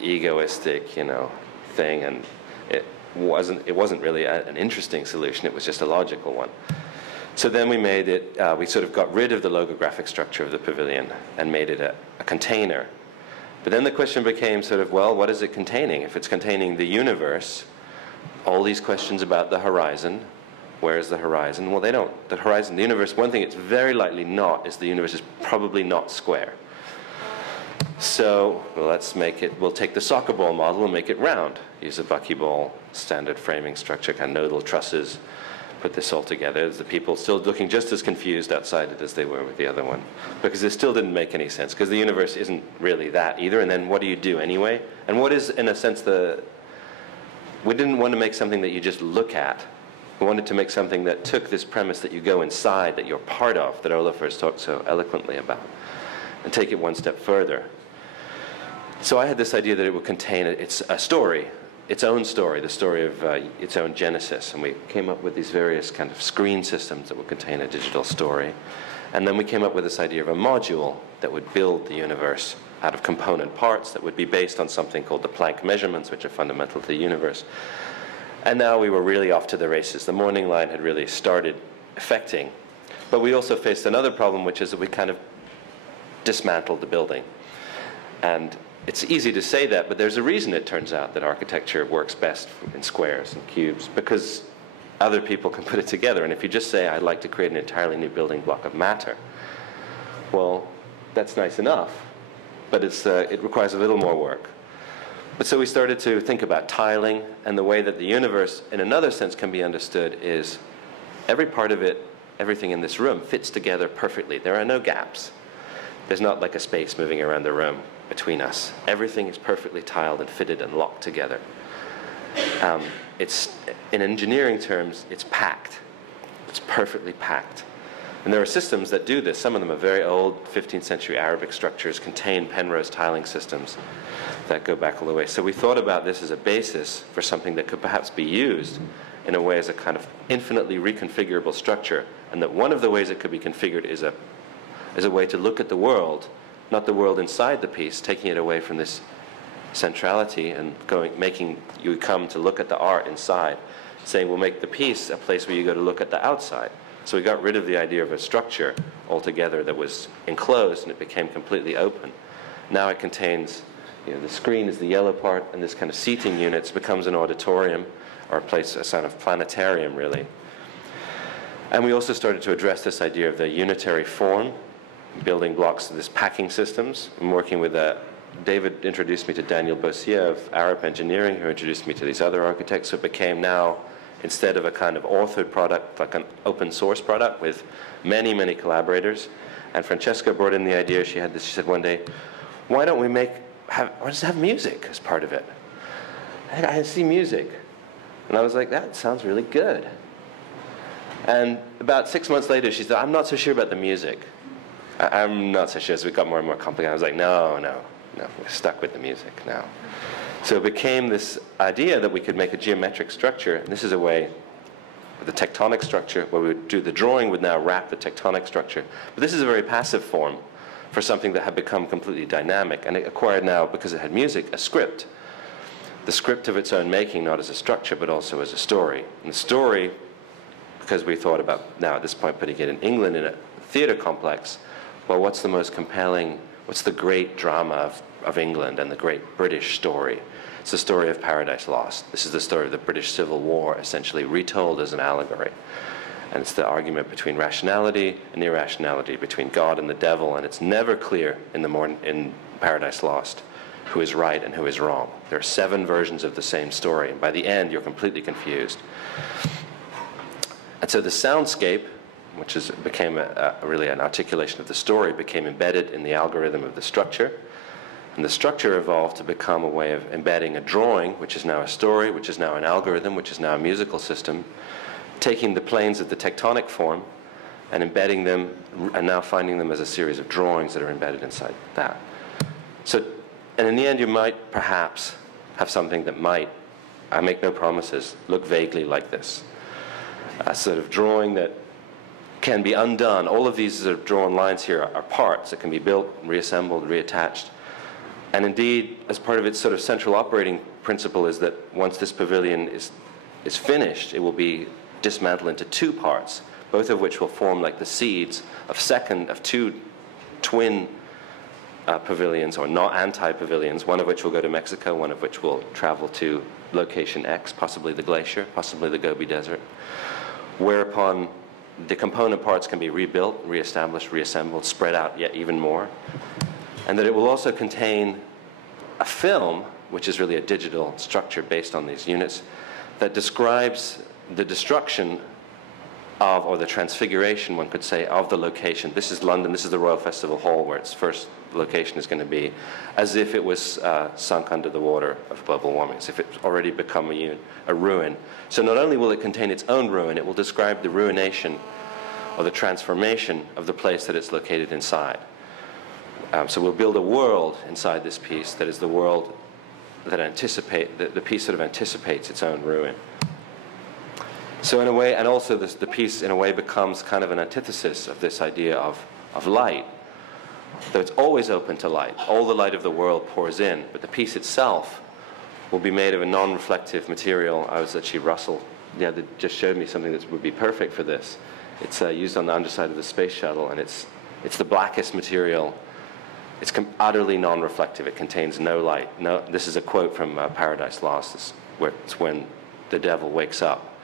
egoistic, you know, thing, and it wasn't really an interesting solution. It was just a logical one. So then we made it, we sort of got rid of the logographic structure of the pavilion and made it a container. But then the question became sort of, well, what is it containing? If it's containing the universe, all these questions about the horizon, where is the horizon? Well, they don't. The horizon, the universe, one thing it's very likely not is the universe is probably not square. So well, let's make it, we'll take the soccer ball model and make it round. Use a buckyball standard framing structure, kind of nodal trusses, put this all together. The people still looking just as confused outside it as they were with the other one, because it still didn't make any sense, because the universe isn't really that either, and then what do you do anyway? And what is, in a sense, we didn't want to make something that you just look at. We wanted to make something that took this premise that you go inside, that you're part of, that Olafur talked so eloquently about, and take it one step further. So I had this idea that it would contain a story, its own story, the story of its own genesis. And we came up with these various kind of screen systems that would contain a digital story. And then we came up with this idea of a module that would build the universe out of component parts that would be based on something called the Planck measurements, which are fundamental to the universe. And now we were really off to the races. The morning line had really started affecting. But we also faced another problem, which is that we kind of dismantled the building. And it's easy to say that, but there's a reason, it turns out, that architecture works best in squares and cubes, because other people can put it together. And if you just say, I'd like to create an entirely new building block of matter, well, that's nice enough, but it requires a little more work. But so we started to think about tiling, and the way that the universe, in another sense, can be understood is every part of it, everything in this room, fits together perfectly. There are no gaps. There's not like a space moving around the room between us. Everything is perfectly tiled and fitted and locked together. It's, in engineering terms, it's packed. It's perfectly packed. And there are systems that do this. Some of them are very old 15th century Arabic structures, contain Penrose tiling systems that go back all the way. So we thought about this as a basis for something that could perhaps be used in a way as a kind of infinitely reconfigurable structure, and that one of the ways it could be configured is a way to look at the world, not the world inside the piece, taking it away from this centrality and making you come to look at the art inside, saying we'll make the piece a place where you go to look at the outside. So we got rid of the idea of a structure altogether that was enclosed, and it became completely open. Now it contains, you know, the screen is the yellow part, and this kind of seating units becomes an auditorium, or a sort of planetarium, really. And we also started to address this idea of the unitary form, building blocks of this packing systems. I'm working with David introduced me to Daniel Bossier of Arab Engineering, who introduced me to these other architects. So it became now, instead of a kind of authored product, like an open source product with many, many collaborators. And Francesca brought in the idea, she said one day, why don't we have music as part of it? I see music. And I was like, that sounds really good. And about 6 months later, she said, I'm not so sure about the music. I'm not so sure, so it got more and more complicated. I was like, no, we're stuck with the music now. So it became this idea that we could make a geometric structure, and this is a way, with the tectonic structure, where we would do the drawing would now wrap the tectonic structure. But this is a very passive form for something that had become completely dynamic, and it acquired now, because it had music, a script. The script of its own making, not as a structure, but also as a story. And the story, because we thought about, now at this point, putting it in England in a theatre complex, well, what's the most compelling, what's the great drama of England and the great British story? It's the story of Paradise Lost. This is the story of the British Civil War, essentially retold as an allegory. And it's the argument between rationality and irrationality, between God and the devil, and it's never clear in Paradise Lost who is right and who is wrong. There are 7 versions of the same story, and by the end you're completely confused. And so the soundscape, which became really an articulation of the story, became embedded in the algorithm of the structure. And the structure evolved to become a way of embedding a drawing, which is now a story, which is now an algorithm, which is now a musical system, taking the planes of the tectonic form and embedding them, and now finding them as a series of drawings that are embedded inside that. So, and in the end, you might perhaps have something that might, I make no promises, look vaguely like this. A sort of drawing that can be undone. All of these sort of drawn lines here are parts that can be built, reassembled, reattached. And indeed, as part of its sort of central operating principle is that once this pavilion is finished, it will be dismantled into 2 parts, both of which will form like the seeds of 2 twin pavilions, or not anti-pavilions, one of which will go to Mexico, one of which will travel to location X, possibly the glacier, possibly the Gobi Desert, whereupon the component parts can be rebuilt, reestablished, reassembled, spread out yet even more, and that it will also contain a film, which is really a digital structure based on these units, that describes the destruction of, or the transfiguration, one could say, of the location. This is London, this is the Royal Festival Hall, where its first location is going to be, as if it was sunk under the water of global warming, as if it's already become a ruin. So not only will it contain its own ruin, it will describe the ruination or the transformation of the place that it's located inside. So we'll build a world inside this piece that is the world that the piece sort of anticipates its own ruin. So in a way, and also the piece in a way becomes kind of an antithesis of this idea of light. Though it's always open to light, all the light of the world pours in, but the piece itself will be made of a non-reflective material. I was actually, Russell, they just showed me something that would be perfect for this. It's used on the underside of the space shuttle, and it's the blackest material. It's utterly non-reflective. It contains no light. This is a quote from Paradise Lost. It's when the devil wakes up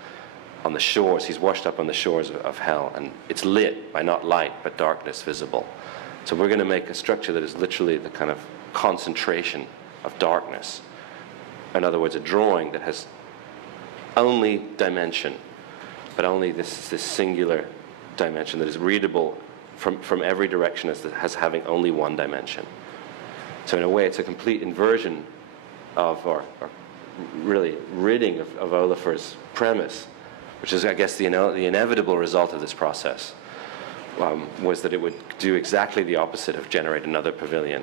on the shores. He's washed up on the shores of hell, and it's lit by not light, but darkness visible. So we're going to make a structure that is literally the kind of concentration of darkness. In other words, a drawing that has only dimension, but only this singular dimension that is readable from every direction as having only one dimension. So in a way, it's a complete inversion of, or really ridding of Olafur's premise, which is, I guess, the inevitable result of this process. Was that it would do exactly the opposite of generate another pavilion.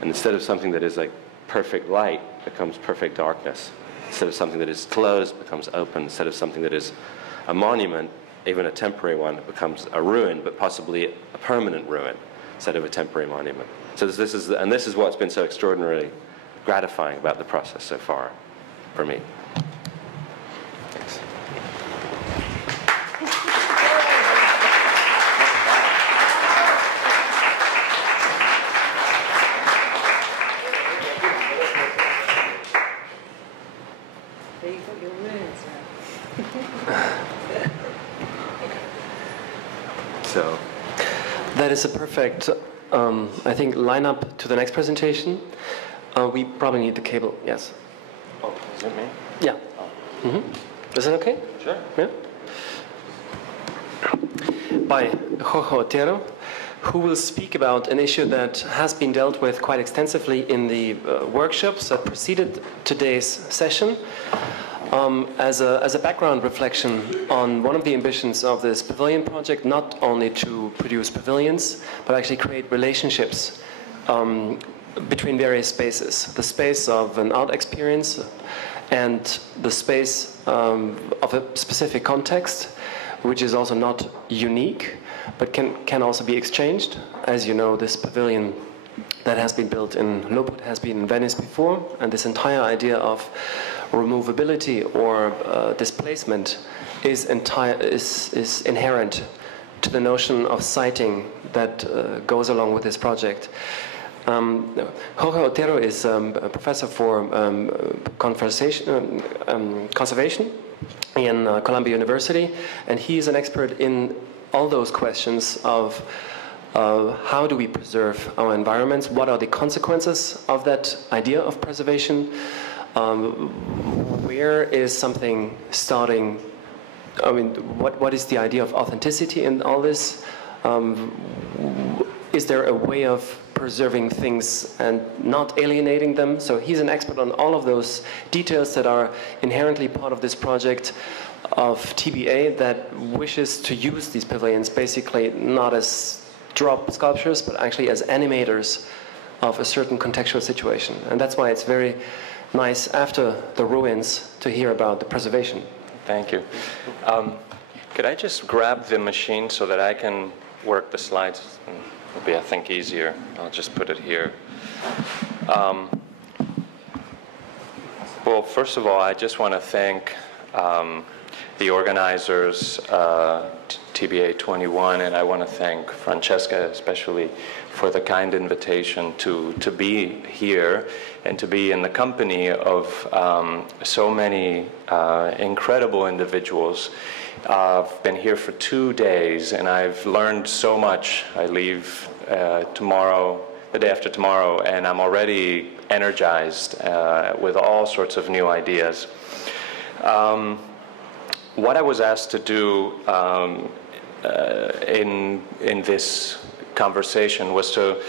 And instead of something that is like perfect light, becomes perfect darkness. Instead of something that is closed, becomes open. Instead of something that is a monument, even a temporary one, it becomes a ruin, but possibly a permanent ruin instead of a temporary monument. So this is what's been so extraordinarily gratifying about the process so far for me. Thanks. So that is a perfect, I think, line-up to the next presentation. We probably need the cable, yes. Oh, is it me? Yeah. Oh. Mm-hmm. Is it okay? Sure. Yeah. By Jorge Otero, who will speak about an issue that has been dealt with quite extensively in the workshops that preceded today's session. As a background reflection on one of the ambitions of this pavilion project, not only to produce pavilions, but actually create relationships between various spaces. The space of an art experience and the space of a specific context, which is also not unique, but can also be exchanged. As you know, this pavilion that has been built in Lopud has been in Venice before, and this entire idea of removability or displacement is inherent to the notion of siting that goes along with this project. Jorge Otero is a professor for conservation in Columbia University, and he's an expert in all those questions of how do we preserve our environments, what are the consequences of that idea of preservation, where is something starting, I mean, what is the idea of authenticity in all this? Is there a way of preserving things and not alienating them? So he's an expert on all of those details that are inherently part of this project of TBA that wishes to use these pavilions basically not as drop sculptures, but actually as animators of a certain contextual situation. And that's why it's very nice after the ruins to hear about the preservation. Thank you. Could I just grab the machine so that I can work the slides? It'll be, I think, easier. I'll just put it here. Well, first of all, I just want to thank the organizers, TBA21, and I want to thank Francesca especially for the kind invitation to be here and to be in the company of so many incredible individuals. I've been here for 2 days and I've learned so much. I leave tomorrow, the day after tomorrow, and I'm already energized with all sorts of new ideas. What I was asked to do in this conversation was to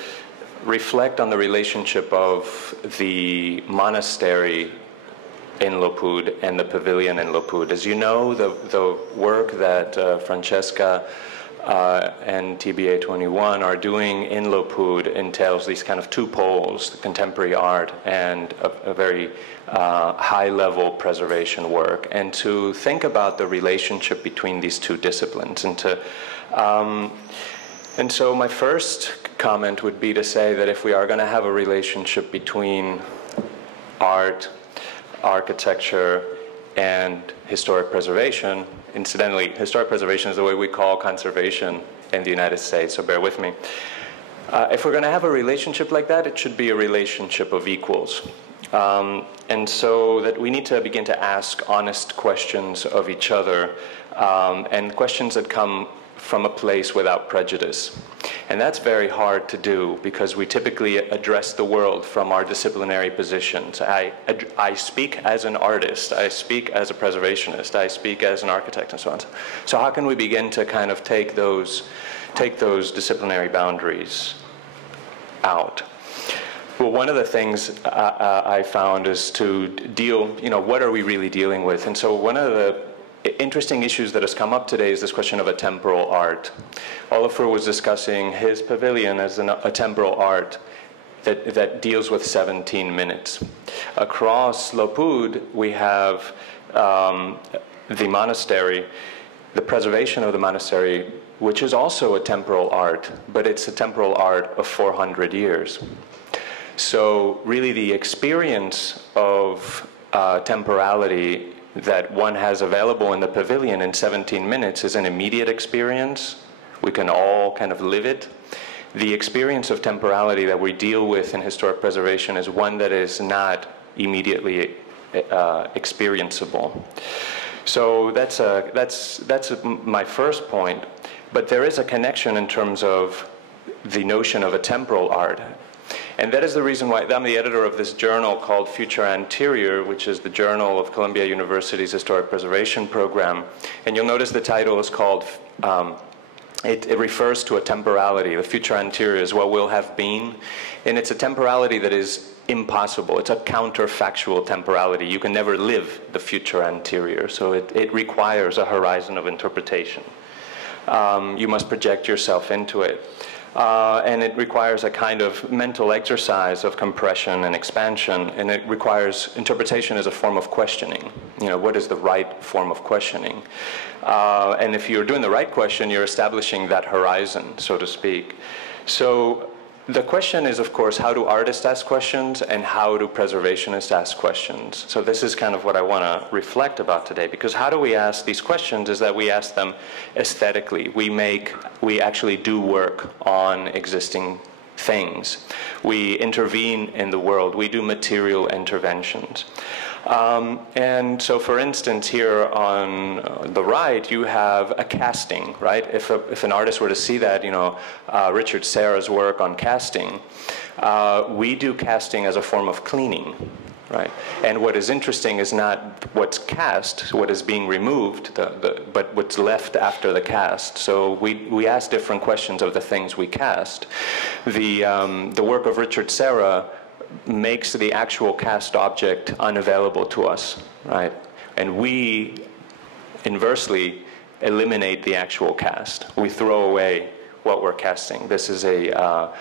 reflect on the relationship of the monastery in Lopud and the pavilion in Lopud. As you know, the work that Francesca and TBA21 are doing in Lopud entails these kind of two poles, the contemporary art and a very high-level preservation work, and to think about the relationship between these two disciplines. And so my first comment would be to say that if we are going to have a relationship between art, architecture, and historic preservation, incidentally, historic preservation is the way we call conservation in the United States, so bear with me. If we're going to have a relationship like that, it should be a relationship of equals. And so that we need to begin to ask honest questions of each other, and questions that come from a place without prejudice. And that's very hard to do because we typically address the world from our disciplinary positions. I speak as an artist, I speak as a preservationist, I speak as an architect, and so on. So how can we begin to kind of take those disciplinary boundaries out? Well, one of the things I found is to deal, what are we really dealing with? And so one of the interesting issues that has come up today is this question of a temporal art. Olafur was discussing his pavilion as a temporal art that deals with 17 minutes. Across Lopud, we have the monastery, the preservation of the monastery, which is also a temporal art, but it's a temporal art of 400 years. So really the experience of temporality that one has available in the pavilion in 17 minutes is an immediate experience. We can all kind of live it. The experience of temporality that we deal with in historic preservation is one that is not immediately experienceable. So that's my first point. But there is a connection in terms of the notion of a temporal art. And that is the reason why I'm the editor of this journal called Future Anterior, which is the journal of Columbia University's Historic Preservation Program. And you'll notice the title is called, it refers to a temporality. The future anterior is what will have been. And it's a temporality that is impossible. It's a counterfactual temporality. You can never live the future anterior. So it requires a horizon of interpretation. You must project yourself into it. And it requires a kind of mental exercise of compression and expansion, and it requires interpretation as a form of questioning. What is the right form of questioning? And if you're doing the right question, you're establishing that horizon, so to speak. So the question is, of course, how do artists ask questions and how do preservationists ask questions? So this is kind of what I want to reflect about today, because how do we ask these questions is that we ask them aesthetically. We actually do work on existing things. We intervene in the world. We do material interventions. And so, for instance, here on the right, you have a casting, right? If an artist were to see that, you know, Richard Serra's work on casting, we do casting as a form of cleaning, right? And what is interesting is not what's cast, what is being removed, but what's left after the cast. So we ask different questions of the things we cast. The work of Richard Serra makes the actual cast object unavailable to us, right? And we, inversely, eliminate the actual cast. We throw away what we're casting. This is a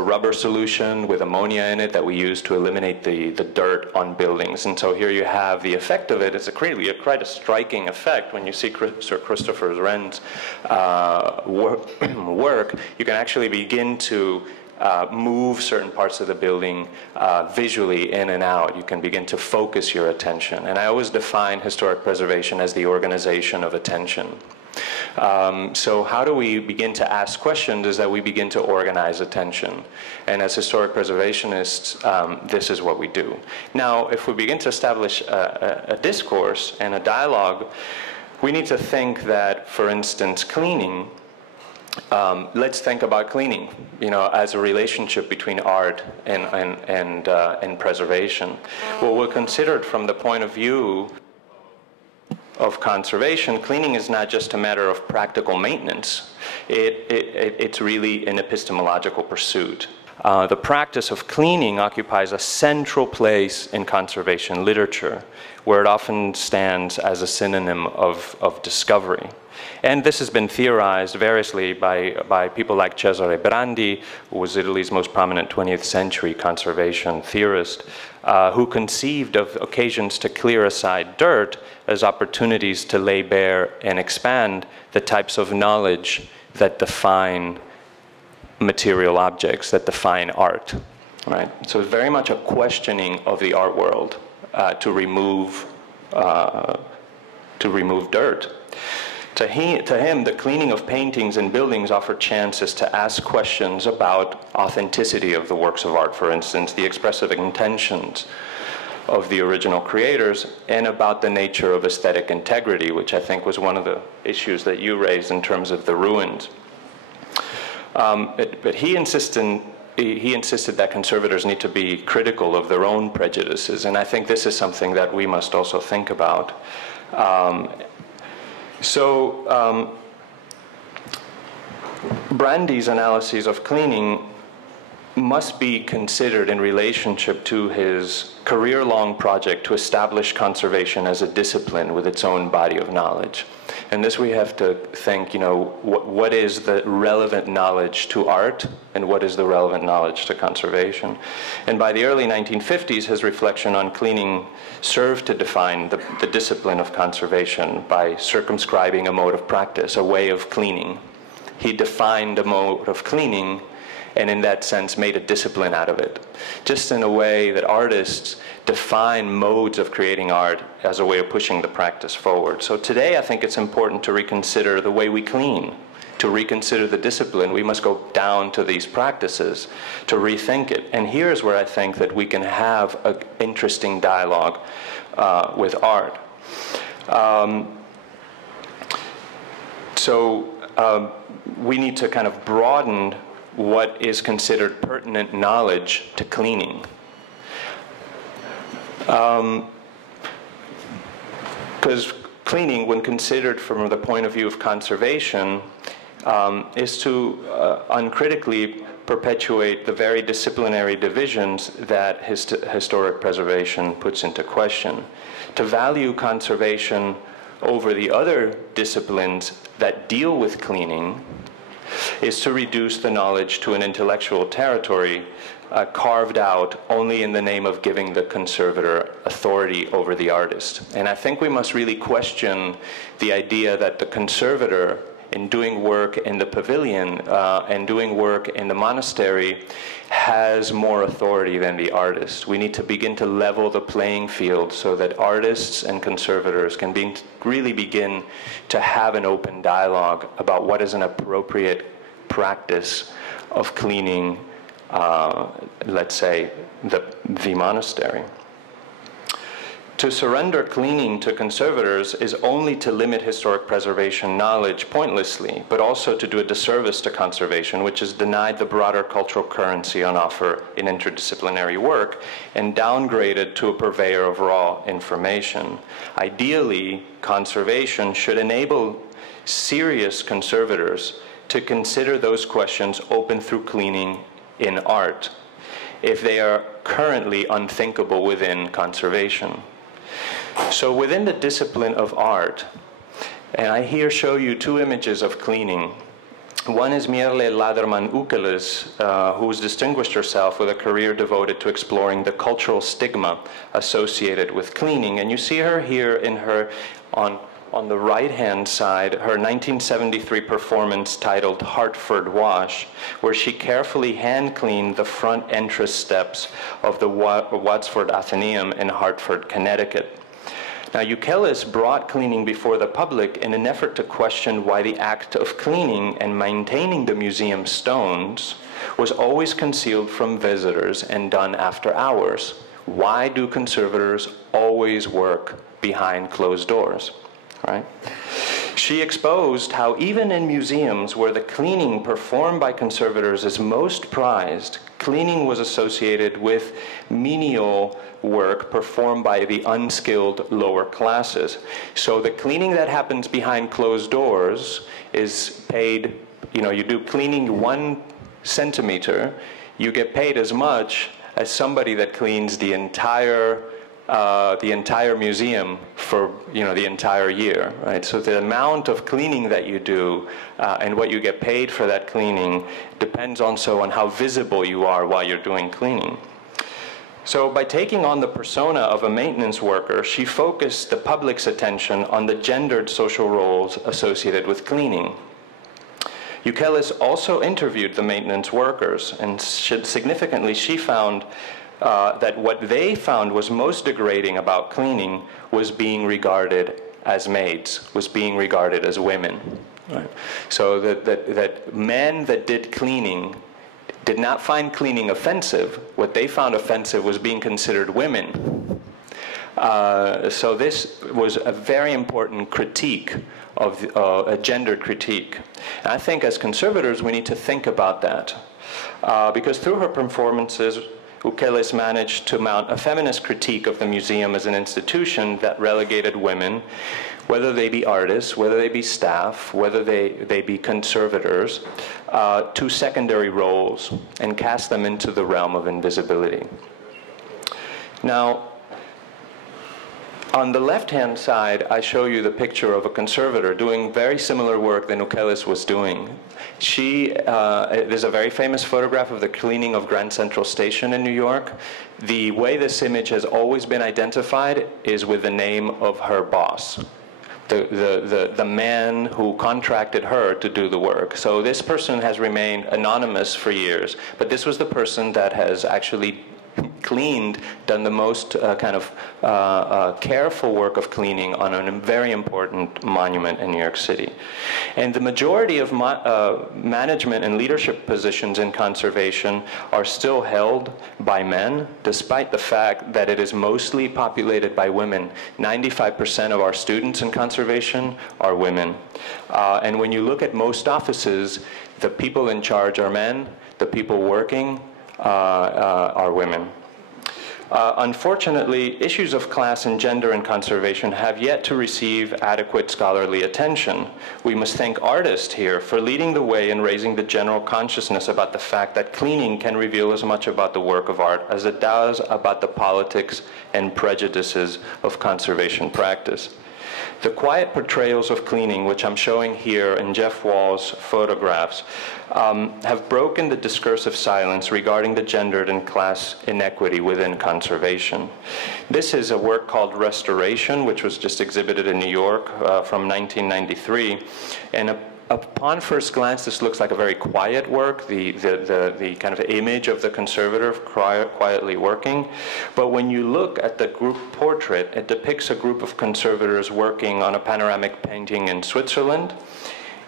rubber solution with ammonia in it that we use to eliminate the dirt on buildings. And so here you have the effect of it. It's quite a striking effect when you see Sir Christopher Wren's work. You can actually begin to move certain parts of the building visually in and out. You can begin to focus your attention. And I always define historic preservation as the organization of attention. So how do we begin to ask questions is that we begin to organize attention. And as historic preservationists, this is what we do. Now, if we begin to establish a discourse and a dialogue, we need to think that, for instance, cleaning, let's think about cleaning, you know, as a relationship between art and preservation. Well, we'll consider it from the point of view of conservation. Cleaning is not just a matter of practical maintenance. It's really an epistemological pursuit. The practice of cleaning occupies a central place in conservation literature, where it often stands as a synonym of discovery. And this has been theorized variously by people like Cesare Brandi, who was Italy's most prominent 20th century conservation theorist, who conceived of occasions to clear aside dirt as opportunities to lay bare and expand the types of knowledge that define material objects, that define art, right? So it's very much a questioning of the art world to remove dirt. To him, the cleaning of paintings and buildings offered chances to ask questions about authenticity of the works of art, for instance, the expressive intentions of the original creators, and about the nature of aesthetic integrity, which I think was one of the issues that you raised in terms of the ruins. But he insisted that conservators need to be critical of their own prejudices, and I think this is something that we must also think about. Brandi's analyses of cleaning must be considered in relationship to his career-long project to establish conservation as a discipline with its own body of knowledge. And this we have to think, you know, what is the relevant knowledge to art and what is the relevant knowledge to conservation? And by the early 1950s, his reflection on cleaning served to define the discipline of conservation by circumscribing a mode of practice, a way of cleaning. He defined a mode of cleaning and in that sense made a discipline out of it. Just in a way that artists define modes of creating art as a way of pushing the practice forward. So today I think it's important to reconsider the way we clean, to reconsider the discipline. We must go down to these practices to rethink it. And here's where I think that we can have an interesting dialogue with art. We need to kind of broaden what is considered pertinent knowledge to cleaning. Because cleaning, when considered from the point of view of conservation, is to uncritically perpetuate the very disciplinary divisions that historic preservation puts into question. To value conservation over the other disciplines that deal with cleaning is to reduce the knowledge to an intellectual territory carved out only in the name of giving the conservator authority over the artist. And I think we must really question the idea that the conservator, in doing work in the pavilion and doing work in the monastery, has more authority than the artist. We need to begin to level the playing field so that artists and conservators can really begin to have an open dialogue about what is an appropriate practice of cleaning, let's say, the monastery. To surrender cleaning to conservators is only to limit historic preservation knowledge pointlessly, but also to do a disservice to conservation, which is denied the broader cultural currency on offer in interdisciplinary work and downgraded to a purveyor of raw information. Ideally, conservation should enable serious conservators to consider those questions open through cleaning in art, if they are currently unthinkable within conservation. So within the discipline of art, and I here show you two images of cleaning. One is Mierle Laderman Ukeles, who's distinguished herself with a career devoted to exploring the cultural stigma associated with cleaning. And you see her here in her, on the right-hand side, her 1973 performance titled Hartford Wash, where she carefully hand-cleaned the front entrance steps of the Wadsworth Athenaeum in Hartford, Connecticut. Now, Ukeles brought cleaning before the public in an effort to question why the act of cleaning and maintaining the museum stones was always concealed from visitors and done after hours. Why do conservators always work behind closed doors? Right? She exposed how even in museums where the cleaning performed by conservators is most prized, cleaning was associated with menial work performed by the unskilled lower classes. So the cleaning that happens behind closed doors is paid, you do cleaning 1 centimeter, you get paid as much as somebody that cleans the entire museum for the entire year, right? So the amount of cleaning that you do and what you get paid for that cleaning depends also on how visible you are while you're doing cleaning. So by taking on the persona of a maintenance worker, she focused the public's attention on the gendered social roles associated with cleaning. Ukeles also interviewed the maintenance workers, and significantly she found that what they found was most degrading about cleaning was being regarded as maids, was being regarded as women. Right? So that men that did cleaning did not find cleaning offensive. What they found offensive was being considered women. So this was a very important critique of a gendered critique. And I think as conservators we need to think about that. Because through her performances, Ukeles managed to mount a feminist critique of the museum as an institution that relegated women, whether they be artists, whether they be staff, whether they be conservators, to secondary roles and cast them into the realm of invisibility. Now, on the left-hand side, I show you the picture of a conservator doing very similar work than Ukeles was doing. There's a very famous photograph of the cleaning of Grand Central Station in New York. The way this image has always been identified is with the name of her boss, the man who contracted her to do the work. So this person has remained anonymous for years, but this was the person that has actually cleaned, done the most careful work of cleaning on a very important monument in New York City. And the majority of management and leadership positions in conservation are still held by men, despite the fact that it is mostly populated by women. 95% of our students in conservation are women. And when you look at most offices, the people in charge are men, the people working are women. Unfortunately, issues of class and gender in conservation have yet to receive adequate scholarly attention. We must thank artists here for leading the way in raising the general consciousness about the fact that cleaning can reveal as much about the work of art as it does about the politics and prejudices of conservation practice. The quiet portrayals of cleaning, which I'm showing here in Jeff Wall's photographs, have broken the discursive silence regarding the gendered and class inequity within conservation. This is a work called Restoration, which was just exhibited in New York from 1993. And upon first glance, this looks like a very quiet work, the kind of image of the conservator quietly working. But when you look at the group portrait, it depicts a group of conservators working on a panoramic painting in Switzerland.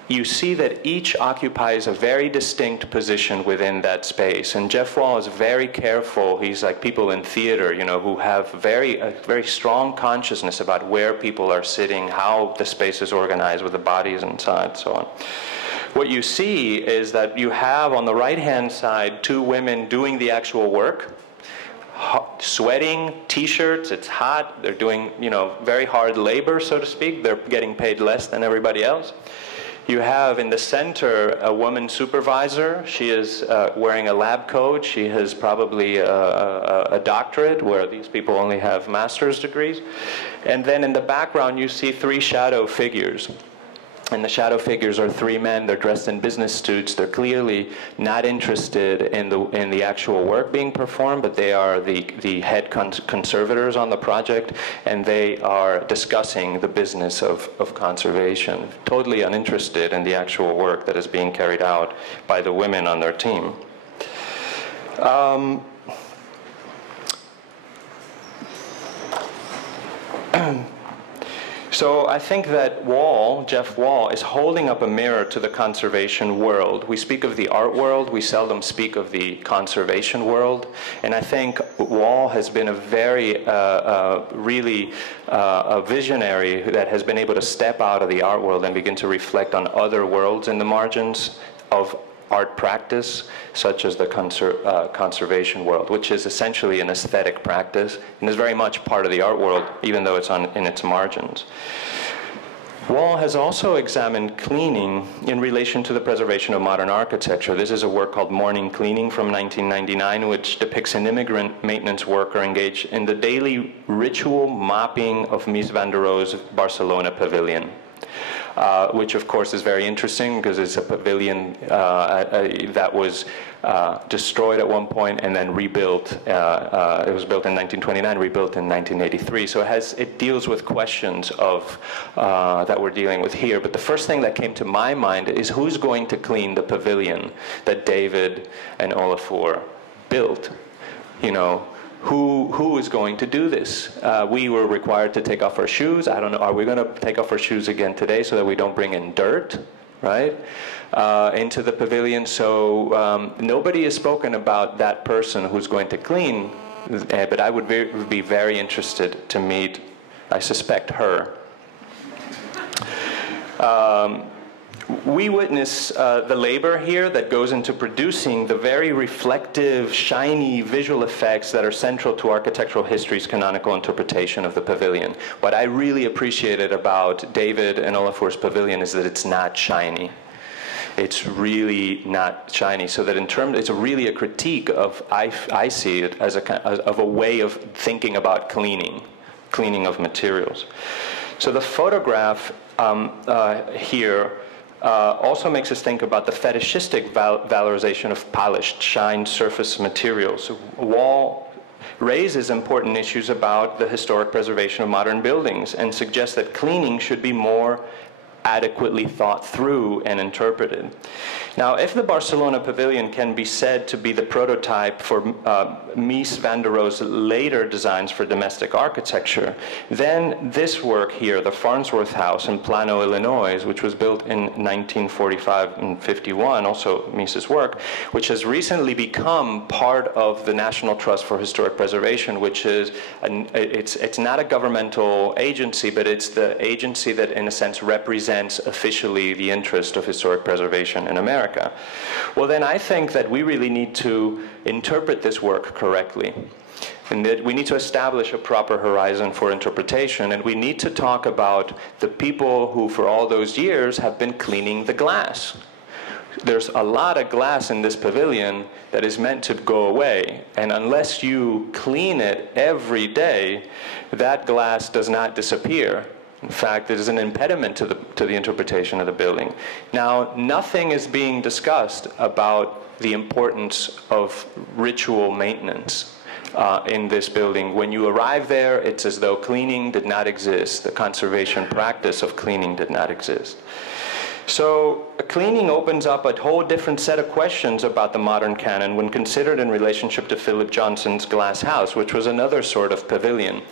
you see that each occupies a very distinct position within that space. And Jeff Wall is very careful. He's like people in theater, you know, who have a very strong consciousness about where people are sitting, how the space is organized with the bodies inside, so on. What you see is that you have on the right-hand side 2 women doing the actual work, sweating, t-shirts, it's hot, they're doing, you know, very hard labor, so to speak. They're getting paid less than everybody else. You have in the center a woman supervisor. She is wearing a lab coat. She has probably a doctorate, where these people only have master's degrees. And then in the background, you see 3 shadow figures. And the shadow figures are 3 men. They're dressed in business suits. They're clearly not interested in the actual work being performed, but they are the head conservators on the project, and they are discussing the business of conservation, totally uninterested in the actual work that is being carried out by the women on their team. So I think that Jeff Wall, is holding up a mirror to the conservation world. We speak of the art world, we seldom speak of the conservation world. And I think Wall has been a very, really a visionary that has been able to step out of the art world and begin to reflect on other worlds in the margins of art practice, such as the conservation world, which is essentially an aesthetic practice and is very much part of the art world, even though it's in its margins. Wall has also examined cleaning in relation to the preservation of modern architecture. This is a work called Morning Cleaning from 1999, which depicts an immigrant maintenance worker engaged in the daily ritual mopping of Mies van der Rohe's Barcelona pavilion. Which of course is very interesting because it's a pavilion that was destroyed at one point and then rebuilt. It was built in 1929, rebuilt in 1983. So it deals with questions of that we're dealing with here. But the first thing that came to my mind is who's going to clean the pavilion that David and Olafur built? You know, who is going to do this? We were required to take off our shoes. I don't know, are we going to take off our shoes again today so that we don't bring in dirt, right, into the pavilion? So nobody has spoken about that person who's going to clean, but I would be very interested to meet, I suspect, her. We witness the labor here that goes into producing the very reflective, shiny visual effects that are central to architectural history's canonical interpretation of the pavilion. What I really appreciated about David and Olafur's pavilion is that it's not shiny. It's really not shiny. So that in terms, it's really a critique of, I see it as a way of thinking about cleaning of materials. So the photograph here also makes us think about the fetishistic valorization of polished, shined surface materials. Wall raises important issues about the historic preservation of modern buildings and suggests that cleaning should be more adequately thought through and interpreted. Now, if the Barcelona pavilion can be said to be the prototype for Mies van der Rohe's later designs for domestic architecture, then this work here, the Farnsworth House in Plano, Illinois, which was built in 1945 and 51, also Mies's work, which has recently become part of the National Trust for Historic Preservation, which is, it's not a governmental agency, but it's the agency that in a sense represents officially the interest of historic preservation in America. Well, then I think that we really need to interpret this work correctly. And that we need to establish a proper horizon for interpretation, and we need to talk about the people who for all those years have been cleaning the glass. There's a lot of glass in this pavilion that is meant to go away, and unless you clean it every day, that glass does not disappear. In fact, it is an impediment to the interpretation of the building. Now, nothing is being discussed about the importance of ritual maintenance in this building. When you arrive there, it's as though cleaning did not exist. The conservation practice of cleaning did not exist. So cleaning opens up a whole different set of questions about the modern canon when considered in relationship to Philip Johnson's glass house, which was another sort of pavilion.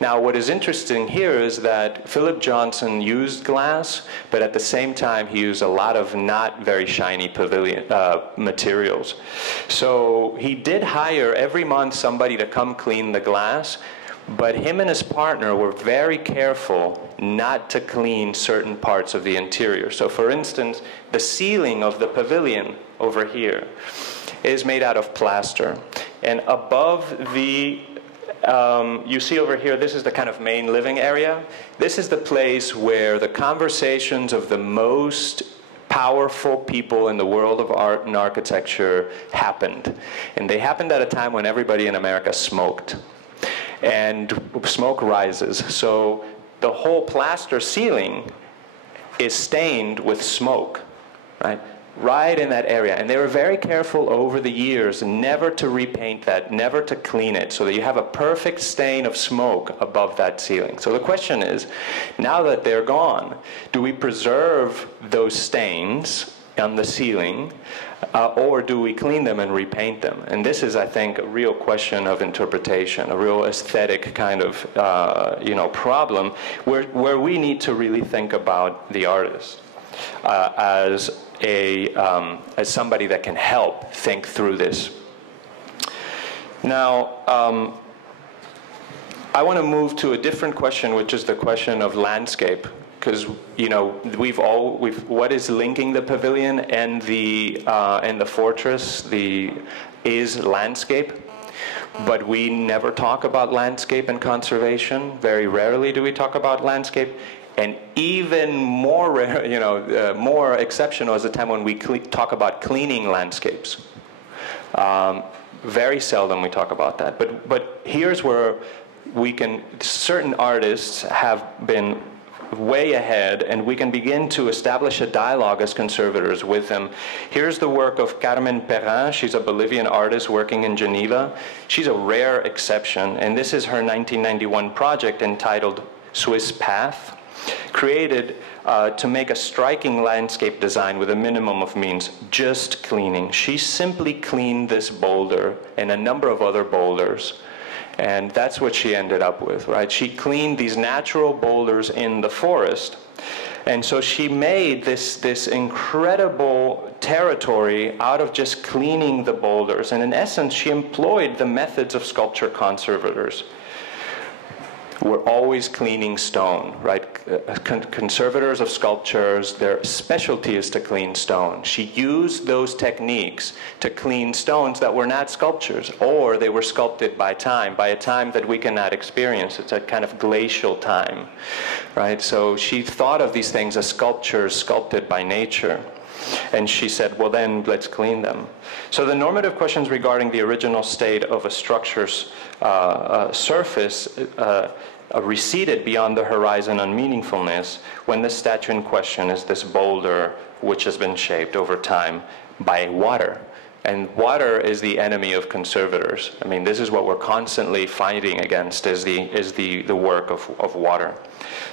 Now, what is interesting here is that Philip Johnson used glass, but at the same time he used a lot of not very shiny pavilion materials. So he did hire every month somebody to come clean the glass, but him and his partner were very careful not to clean certain parts of the interior. So for instance, the ceiling of the pavilion over here is made out of plaster. And above the, you see over here, this is the kind of main living area. This is the place where the conversations of the most powerful people in the world of art and architecture happened. And they happened at a time when everybody in America smoked. And smoke rises. So the whole plaster ceiling is stained with smoke, right? Right in that area. And they were very careful over the years never to repaint that, never to clean it, so that you have a perfect stain of smoke above that ceiling. So the question is, now that they're gone, do we preserve those stains on the ceiling, or do we clean them and repaint them? And this is, I think, a real question of interpretation, a real aesthetic kind of problem, where we need to really think about the artist as somebody that can help think through this. Now, I want to move to a different question, which is the question of landscape. Because what is linking the pavilion and the fortress is landscape, but we never talk about landscape and conservation. Very rarely do we talk about landscape, and even more rare, more exceptional is the time when we talk about cleaning landscapes. Very seldom we talk about that. But here's where certain artists have been way ahead, and we can begin to establish a dialogue as conservators with them. Here's the work of Carmen Perrin. She's a Bolivian artist working in Geneva. She's a rare exception, and this is her 1991 project entitled Swiss Path, created to make a striking landscape design with a minimum of means, just cleaning. She simply cleaned this boulder and a number of other boulders. And that's what she ended up with, right? She cleaned these natural boulders in the forest. And so she made this incredible territory out of just cleaning the boulders. And in essence, she employed the methods of sculpture conservators. We're always cleaning stone, right? Conservators of sculptures, their specialty is to clean stone. She used those techniques to clean stones that were not sculptures, or they were sculpted by time, by a time that we cannot experience. It's a kind of glacial time, right? So she thought of these things as sculptures sculpted by nature. And she said, well, then let's clean them. So the normative questions regarding the original state of a structure's surface receded beyond the horizon on meaningfulness when the statue in question is this boulder which has been shaped over time by water. And water is the enemy of conservators. I mean, this is what we're constantly fighting against, is the work of water.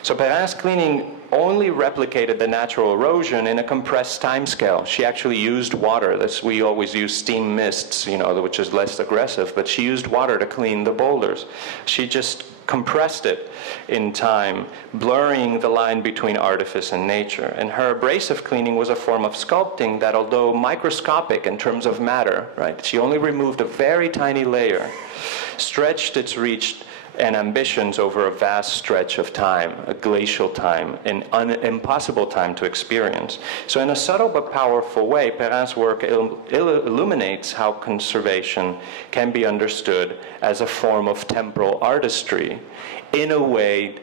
So Perrin's cleaning only replicated the natural erosion in a compressed time scale. She actually used water. We always use steam mists, which is less aggressive, but she used water to clean the boulders. She just compressed it in time, blurring the line between artifice and nature. And her abrasive cleaning was a form of sculpting that, although microscopic in terms of matter, right, she only removed a very tiny layer, stretched its reach and ambitions over a vast stretch of time, a glacial time, an impossible time to experience. So in a subtle but powerful way, Perrin's work illuminates how conservation can be understood as a form of temporal artistry in a way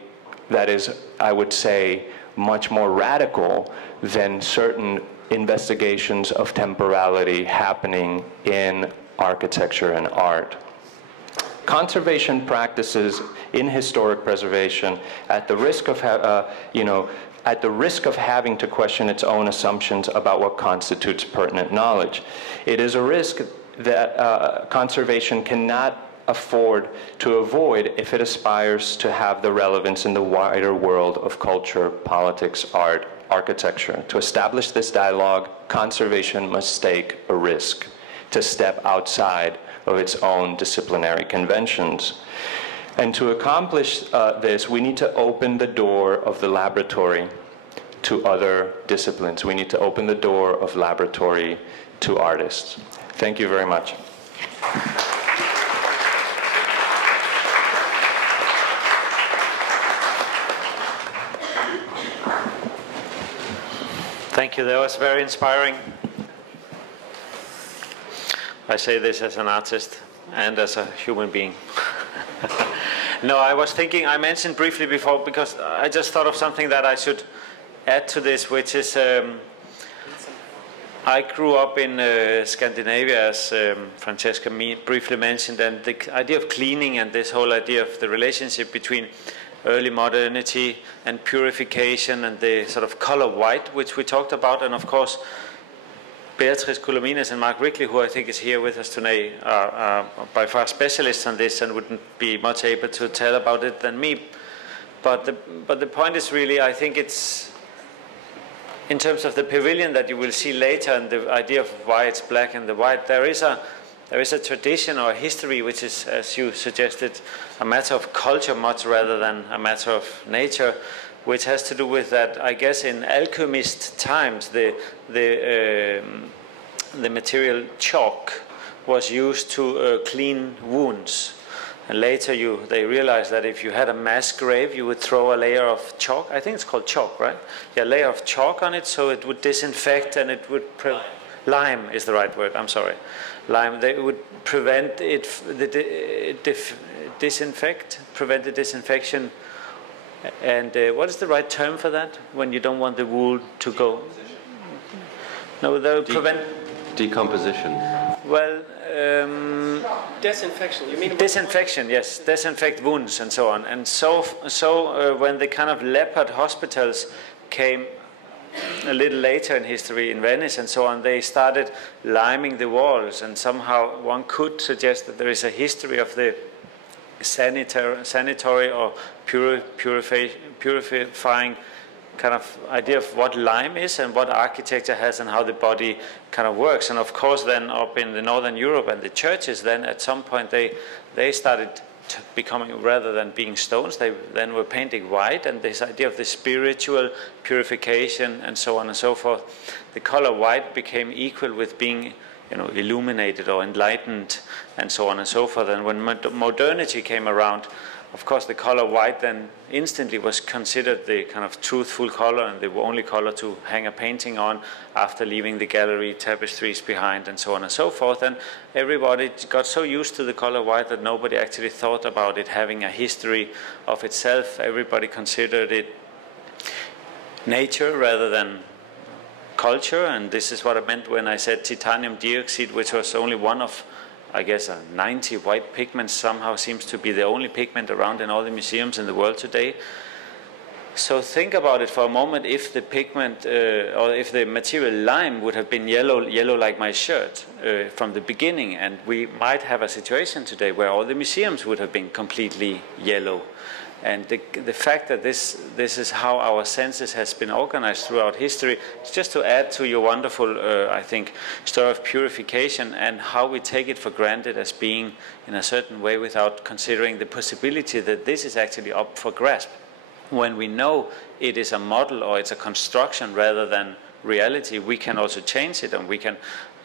that is, I would say, much more radical than certain investigations of temporality happening in architecture and art. Conservation practices in historic preservation, at the risk of having to question its own assumptions about what constitutes pertinent knowledge, it is a risk that conservation cannot afford to avoid if it aspires to have the relevance in the wider world of culture, politics, art, architecture. To establish this dialogue, conservation must take a risk to step outside of its own disciplinary conventions. And to accomplish this, we need to open the door of the laboratory to other disciplines. We need to open the door of laboratory to artists. Thank you very much. Thank you, that was very inspiring. I say this as an artist and as a human being. No, I was thinking, I mentioned briefly before, because I just thought of something that I should add to this, which is, I grew up in Scandinavia, as Francesca briefly mentioned, and the idea of cleaning and this whole idea of the relationship between early modernity and purification and the sort of color white, which we talked about, and of course Beatrice Coulomines and Mark Wrigley, who I think is here with us today, are by far specialists on this and wouldn't be much able to tell about it than me. But the point is really, I think it's, in terms of the pavilion that you will see later and the idea of why it's black and the white, there is a tradition or a history which is, as you suggested, a matter of culture much rather than a matter of nature, which has to do with that, I guess, in alchemist times, the material chalk was used to clean wounds. And later they realized that if you had a mass grave, you would throw a layer of chalk. I think it's called chalk, right? Yeah, a layer of chalk on it so it would disinfect and it would... Lime is the right word, I'm sorry. Lime, they would prevent it, prevent the disinfection. And what is the right term for that when you don't want the wool to go? No, they would prevent... Decomposition. Well... Disinfection, you mean? Disinfection, yes. Disinfect wounds and so on. And so when the kind of leopard hospitals came a little later in history in Venice and so on, they started liming the walls, and somehow one could suggest that there is a history of the sanitary or purifying kind of idea of what lime is and what architecture has and how the body kind of works. And of course then up in the Northern Europe and the churches, then at some point they started becoming, rather than being stones, they then were painting white, and this idea of the spiritual purification and so on and so forth, the color white became equal with being, you know, illuminated or enlightened and so on and so forth. And when modernity came around, of course the color white then instantly was considered the kind of truthful color and the only color to hang a painting on after leaving the gallery tapestries behind and so on and so forth. And everybody got so used to the color white that nobody actually thought about it having a history of itself. Everybody considered it nature rather than culture, and this is what I meant when I said titanium dioxide, which was only one of, I guess, 90 white pigments, somehow seems to be the only pigment around in all the museums in the world today. So think about it for a moment. If the pigment or if the material lime would have been yellow like my shirt from the beginning, and we might have a situation today where all the museums would have been completely yellow. And the fact that this is how our senses has been organized throughout history, is just to add to your wonderful, I think, story of purification and how we take it for granted as being in a certain way without considering the possibility that this is actually up for grasp. When we know it is a model or it's a construction rather than reality, we can also change it, and we can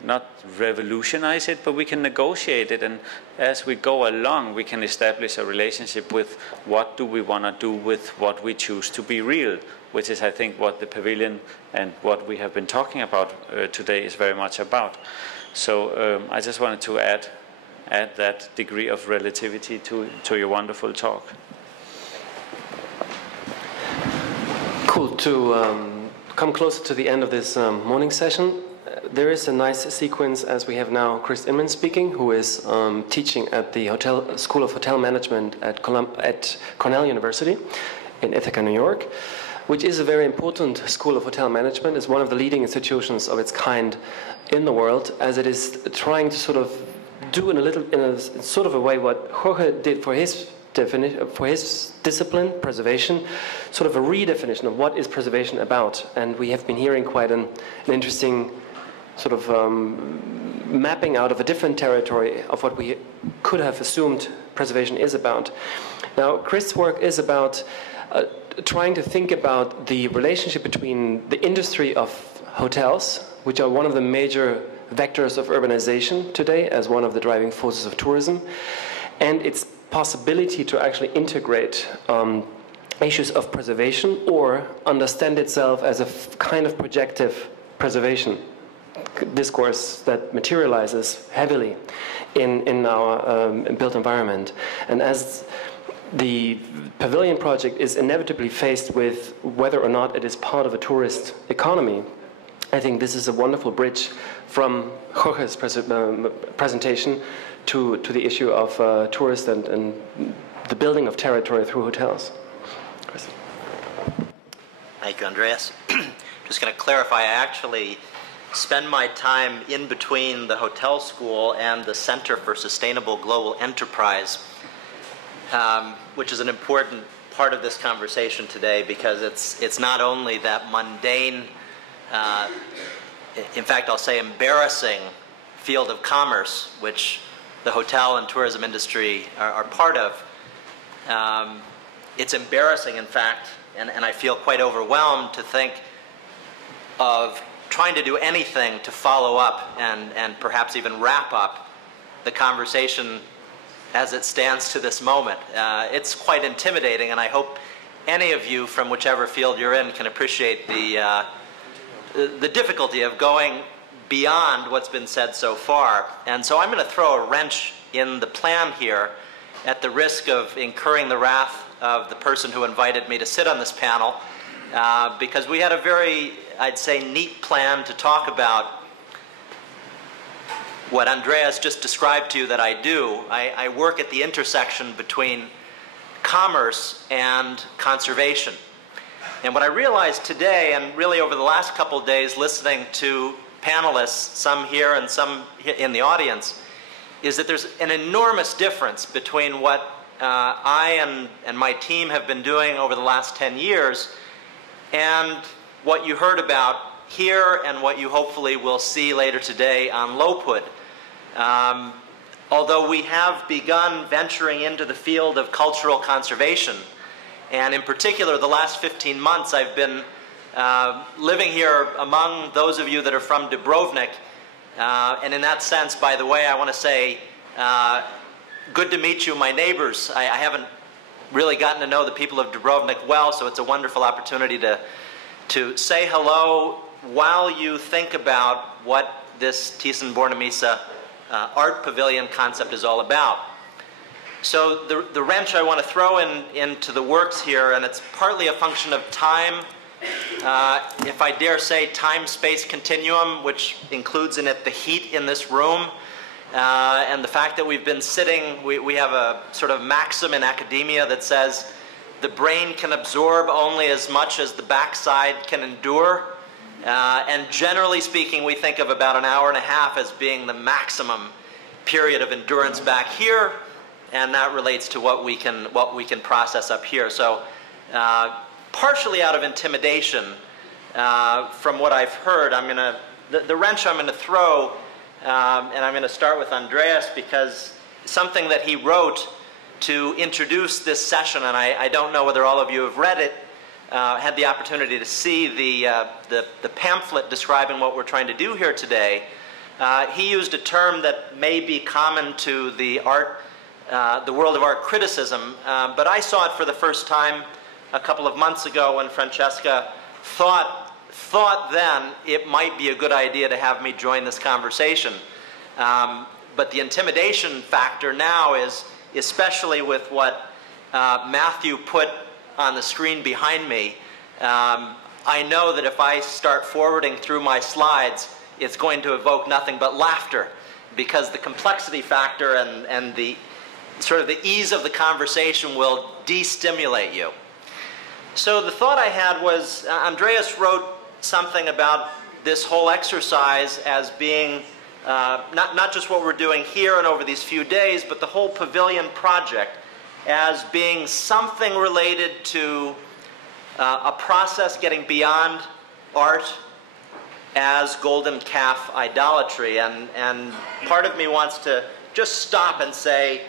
not revolutionize it, but we can negotiate it, and as we go along we can establish a relationship with what do we want to do with what we choose to be real, which is, I think, what the pavilion and what we have been talking about today is very much about. So I just wanted to add that degree of relativity to your wonderful talk. Cool. To come closer to the end of this morning session, there is a nice sequence as we have now Chris Inman speaking, who is teaching at the School of Hotel Management at Cornell University in Ithaca, New York, which is a very important school of hotel management. It's one of the leading institutions of its kind in the world, as it is trying to sort of do in a sort of a way what Jorge did for his discipline, preservation, sort of a redefinition of what is preservation about. And we have been hearing quite an interesting sort of mapping out of a different territory of what we could have assumed preservation is about. Now, Chris' work is about trying to think about the relationship between the industry of hotels, which are one of the major vectors of urbanization today as one of the driving forces of tourism, and its possibility to actually integrate issues of preservation or understand itself as a kind of projective preservation discourse that materializes heavily in our built environment. And as the Pavilion project is inevitably faced with whether or not it is part of a tourist economy, I think this is a wonderful bridge from Jorge's presentation to the issue of tourists and the building of territory through hotels. Chris. Thank you, Andreas. Just going to clarify, I actually spend my time in between the hotel school and the Center for Sustainable Global Enterprise, which is an important part of this conversation today because it's not only that mundane, in fact I'll say embarrassing field of commerce which the hotel and tourism industry are part of. It's embarrassing, in fact, and I feel quite overwhelmed to think of trying to do anything to follow up and perhaps even wrap up the conversation as it stands to this moment. It's quite intimidating, and I hope any of you from whichever field you're in can appreciate the difficulty of going beyond what's been said so far. And so I'm going to throw a wrench in the plan here at the risk of incurring the wrath of the person who invited me to sit on this panel, because we had a very, I'd say, neat plan to talk about what Andreas just described to you that I do. I work at the intersection between commerce and conservation. And what I realized today, and really over the last couple of days listening to panelists, some here and some in the audience, is that there's an enormous difference between what I and my team have been doing over the last 10 years and what you heard about here and what you hopefully will see later today on Lopud. Although we have begun venturing into the field of cultural conservation, and in particular the last 15 months I've been living here among those of you that are from Dubrovnik, and in that sense, by the way, I want to say good to meet you, my neighbors. I haven't really gotten to know the people of Dubrovnik well, so it's a wonderful opportunity to say hello while you think about what this Thyssen-Bornemisza art pavilion concept is all about. So the wrench I want to throw into the works here, and it's partly a function of time, if I dare say time-space continuum, which includes in it the heat in this room, and the fact that we've been sitting, we have a sort of maxim in academia that says the brain can absorb only as much as the backside can endure. And generally speaking, we think of about an hour and a half as being the maximum period of endurance back here, and that relates to what we can process up here. So partially out of intimidation from what I've heard, the wrench I'm going to throw, and I'm going to start with Andreas, because something that he wrote to introduce this session, and I don't know whether all of you have read it, had the opportunity to see the pamphlet describing what we're trying to do here today. He used a term that may be common to the world of art criticism, but I saw it for the first time a couple of months ago when Francesca thought then it might be a good idea to have me join this conversation. But the intimidation factor now is, especially with what Matthew put on the screen behind me, I know that if I start forwarding through my slides, it's going to evoke nothing but laughter, because the complexity factor and the sort of the ease of the conversation will de-stimulate you. So the thought I had was, Andreas wrote something about this whole exercise as being not just what we're doing here and over these few days, but the whole Pavilion project as being something related to a process getting beyond art as golden calf idolatry. And part of me wants to just stop and say,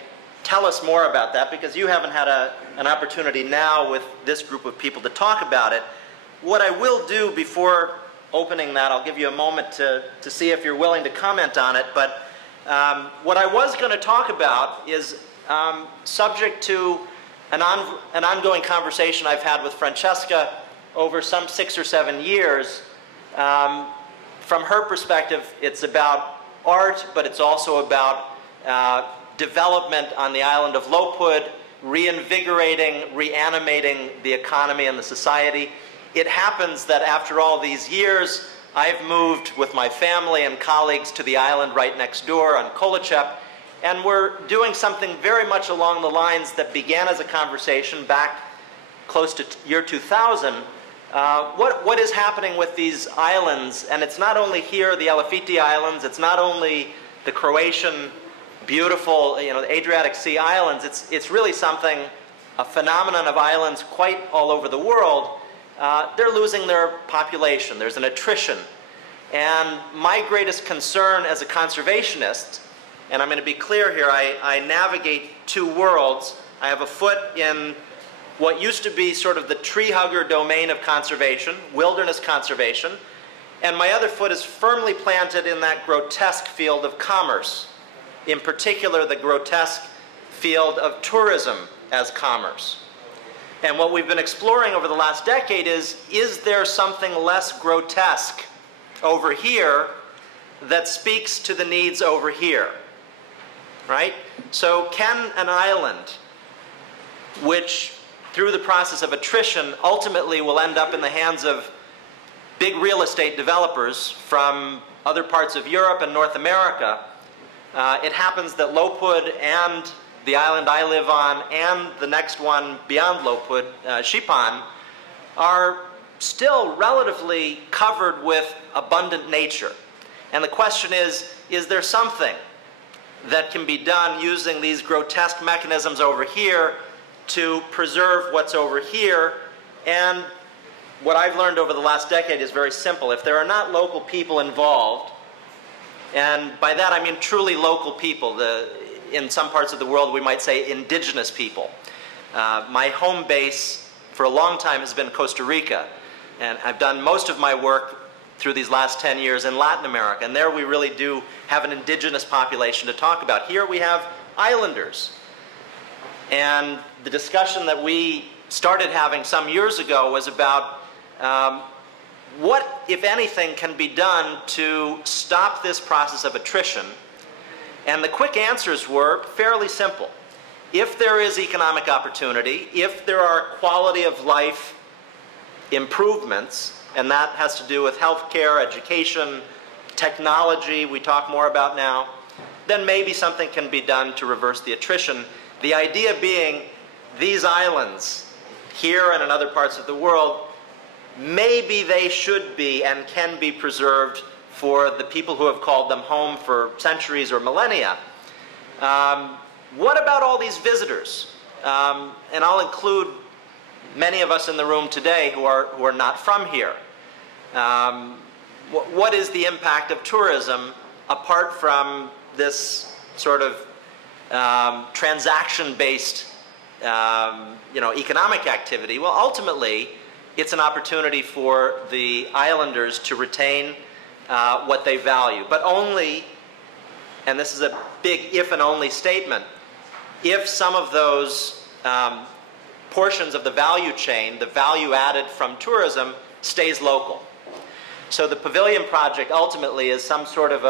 tell us more about that, because you haven't had an opportunity now with this group of people to talk about it. What I will do before opening that, I'll give you a moment to see if you're willing to comment on it, but what I was going to talk about is subject to an ongoing conversation I've had with Francesca over some 6 or 7 years. From her perspective, it's about art, but it's also about development on the island of Lopud, reinvigorating, reanimating the economy and the society. It happens that after all these years, I've moved with my family and colleagues to the island right next door on Kolachep, and we're doing something very much along the lines that began as a conversation back close to year 2000. What is happening with these islands? And it's not only here, the Elafiti Islands, it's not only the Croatian beautiful, the Adriatic Sea islands. It's really something, a phenomenon of islands quite all over the world. They're losing their population. There's an attrition. And my greatest concern as a conservationist, and I'm going to be clear here, I navigate two worlds. I have a foot in what used to be sort of the tree hugger domain of conservation, wilderness conservation, and my other foot is firmly planted in that grotesque field of commerce, in particular the grotesque field of tourism as commerce. And what we've been exploring over the last decade is there something less grotesque over here that speaks to the needs over here, right? So can an island, which through the process of attrition ultimately will end up in the hands of big real estate developers from other parts of Europe and North America, it happens that Lopud and the island I live on and the next one beyond Lopud, Xipan, are still relatively covered with abundant nature. And the question is there something that can be done using these grotesque mechanisms over here to preserve what's over here? And what I've learned over the last decade is very simple. If there are not local people involved, and by that I mean truly local people, in some parts of the world we might say indigenous people. My home base for a long time has been Costa Rica, and I've done most of my work through these last 10 years in Latin America, and there we really do have an indigenous population to talk about. Here we have islanders. And the discussion that we started having some years ago was about what, if anything, can be done to stop this process of attrition. And the quick answers were fairly simple. If there is economic opportunity, if there are quality of life improvements, and that has to do with healthcare, education, technology we talk more about now, then maybe something can be done to reverse the attrition. The idea being these islands here and in other parts of the world, maybe they should be and can be preserved for the people who have called them home for centuries or millennia. What about all these visitors? And I'll include many of us in the room today who are not from here. What is the impact of tourism apart from this sort of transaction-based economic activity? Well, ultimately, it's an opportunity for the islanders to retain what they value, but only, and this is a big if and only statement, if some of those portions of the value chain, the value added from tourism, stays local. So the Pavilion project ultimately is some sort of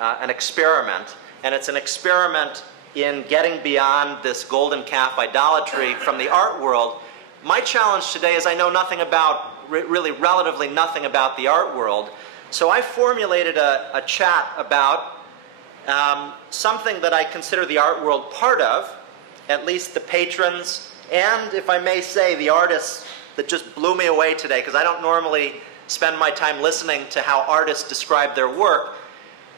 an experiment, and it's an experiment in getting beyond this golden calf idolatry from the art world. My challenge today is I know nothing about, really relatively nothing about the art world, so I formulated a chat about something that I consider the art world part of, at least the patrons, and if I may say, the artists that just blew me away today, because I don't normally spend my time listening to how artists describe their work.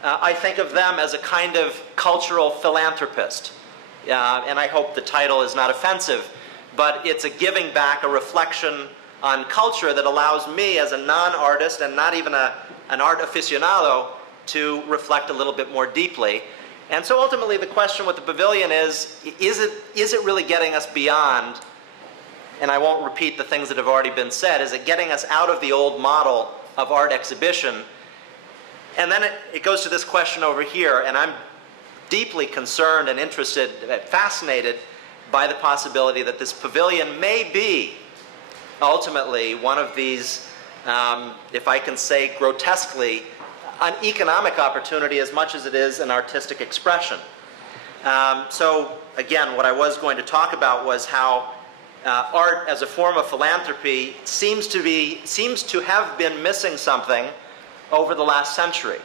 I think of them as a kind of cultural philanthropist. and I hope the title is not offensive, but it's a giving back, a reflection on culture that allows me as a non-artist and not even an art aficionado to reflect a little bit more deeply. And so ultimately the question with the pavilion is it really getting us beyond, and I won't repeat the things that have already been said, is it getting us out of the old model of art exhibition? And then it goes to this question over here, and I'm deeply concerned and interested, fascinated by the possibility that this pavilion may be ultimately one of these, if I can say grotesquely, an economic opportunity as much as it is an artistic expression. So again, what I was going to talk about was how art as a form of philanthropy seems to have been missing something over the last century,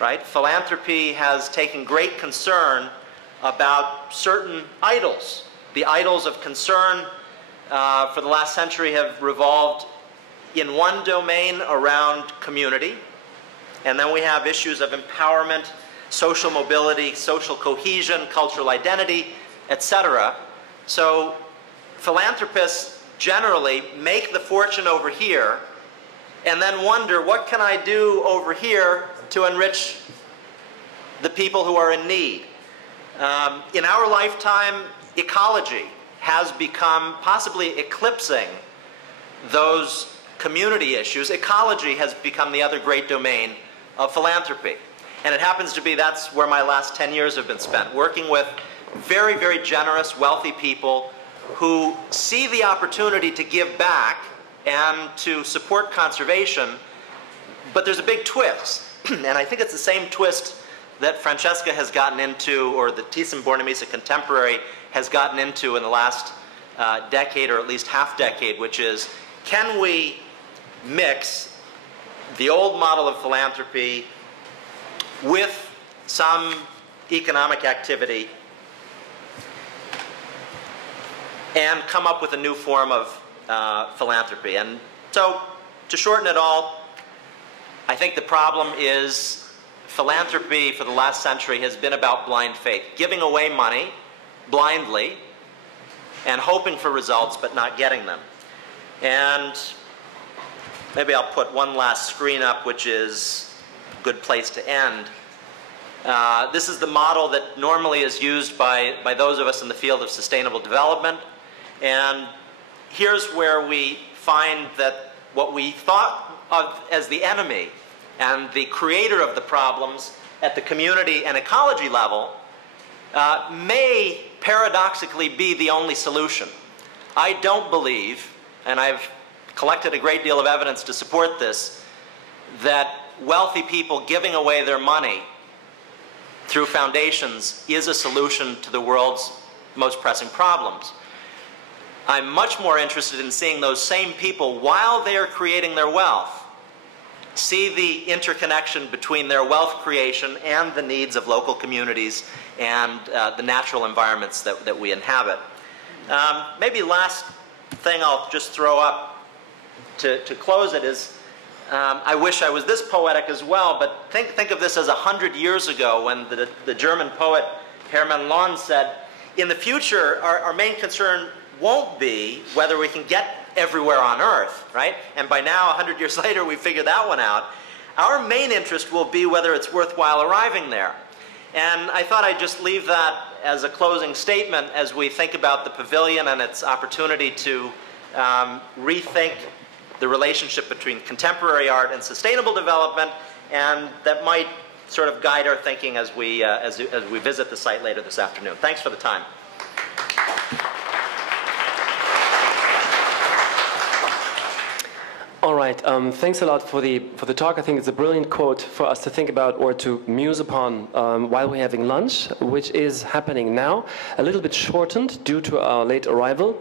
right? Philanthropy has taken great concern about certain idols. The idols of concern for the last century have revolved in one domain around community, and then we have issues of empowerment, social mobility, social cohesion, cultural identity, etc. So philanthropists generally make the fortune over here and then wonder, what can I do over here to enrich the people who are in need? In our lifetime, ecology has become, possibly eclipsing those community issues. Ecology has become the other great domain of philanthropy. And it happens to be that's where my last 10 years have been spent, working with very, very generous, wealthy people who see the opportunity to give back and to support conservation. But there's a big twist, and I think it's the same twist that Francesca has gotten into, or the Thyssen-Bornemisza contemporary has gotten into in the last decade, or at least half-decade, which is, can we mix the old model of philanthropy with some economic activity and come up with a new form of philanthropy? And so, to shorten it all, I think the problem is philanthropy for the last century has been about blind faith, giving away money blindly and hoping for results but not getting them. And maybe I'll put one last screen up, which is a good place to end. This is the model that normally is used by those of us in the field of sustainable development. And here's where we find that what we thought of as the enemy and the creator of the problems at the community and ecology level may paradoxically be the only solution. I don't believe, and I've collected a great deal of evidence to support this, that wealthy people giving away their money through foundations is a solution to the world's most pressing problems. I'm much more interested in seeing those same people, while they are creating their wealth, see the interconnection between their wealth creation and the needs of local communities and the natural environments that we inhabit. Maybe last thing I'll just throw up to close it is, I wish I was this poetic as well, but think of this as 100 years ago when the German poet Hermann Lohn said, in the future, our main concern won't be whether we can get everywhere on Earth, right? And by now, 100 years later, we figured that one out. Our main interest will be whether it's worthwhile arriving there. And I thought I'd just leave that as a closing statement as we think about the pavilion and its opportunity to rethink the relationship between contemporary art and sustainable development, and that might sort of guide our thinking as we visit the site later this afternoon. Thanks for the time. All right, thanks a lot for the talk. I think it's a brilliant quote for us to think about or to muse upon while we're having lunch, which is happening now, a little bit shortened due to our late arrival.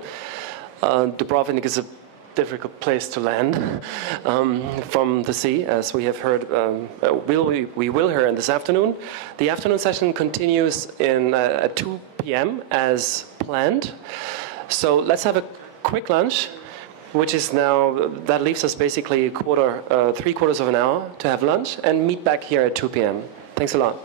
Dubrovnik is a difficult place to land from the sea, as we have heard. We will hear this afternoon. The afternoon session continues at 2 p.m. as planned. So let's have a quick lunch, which is now, that leaves us basically 3/4 of an hour to have lunch and meet back here at 2 p.m. Thanks a lot.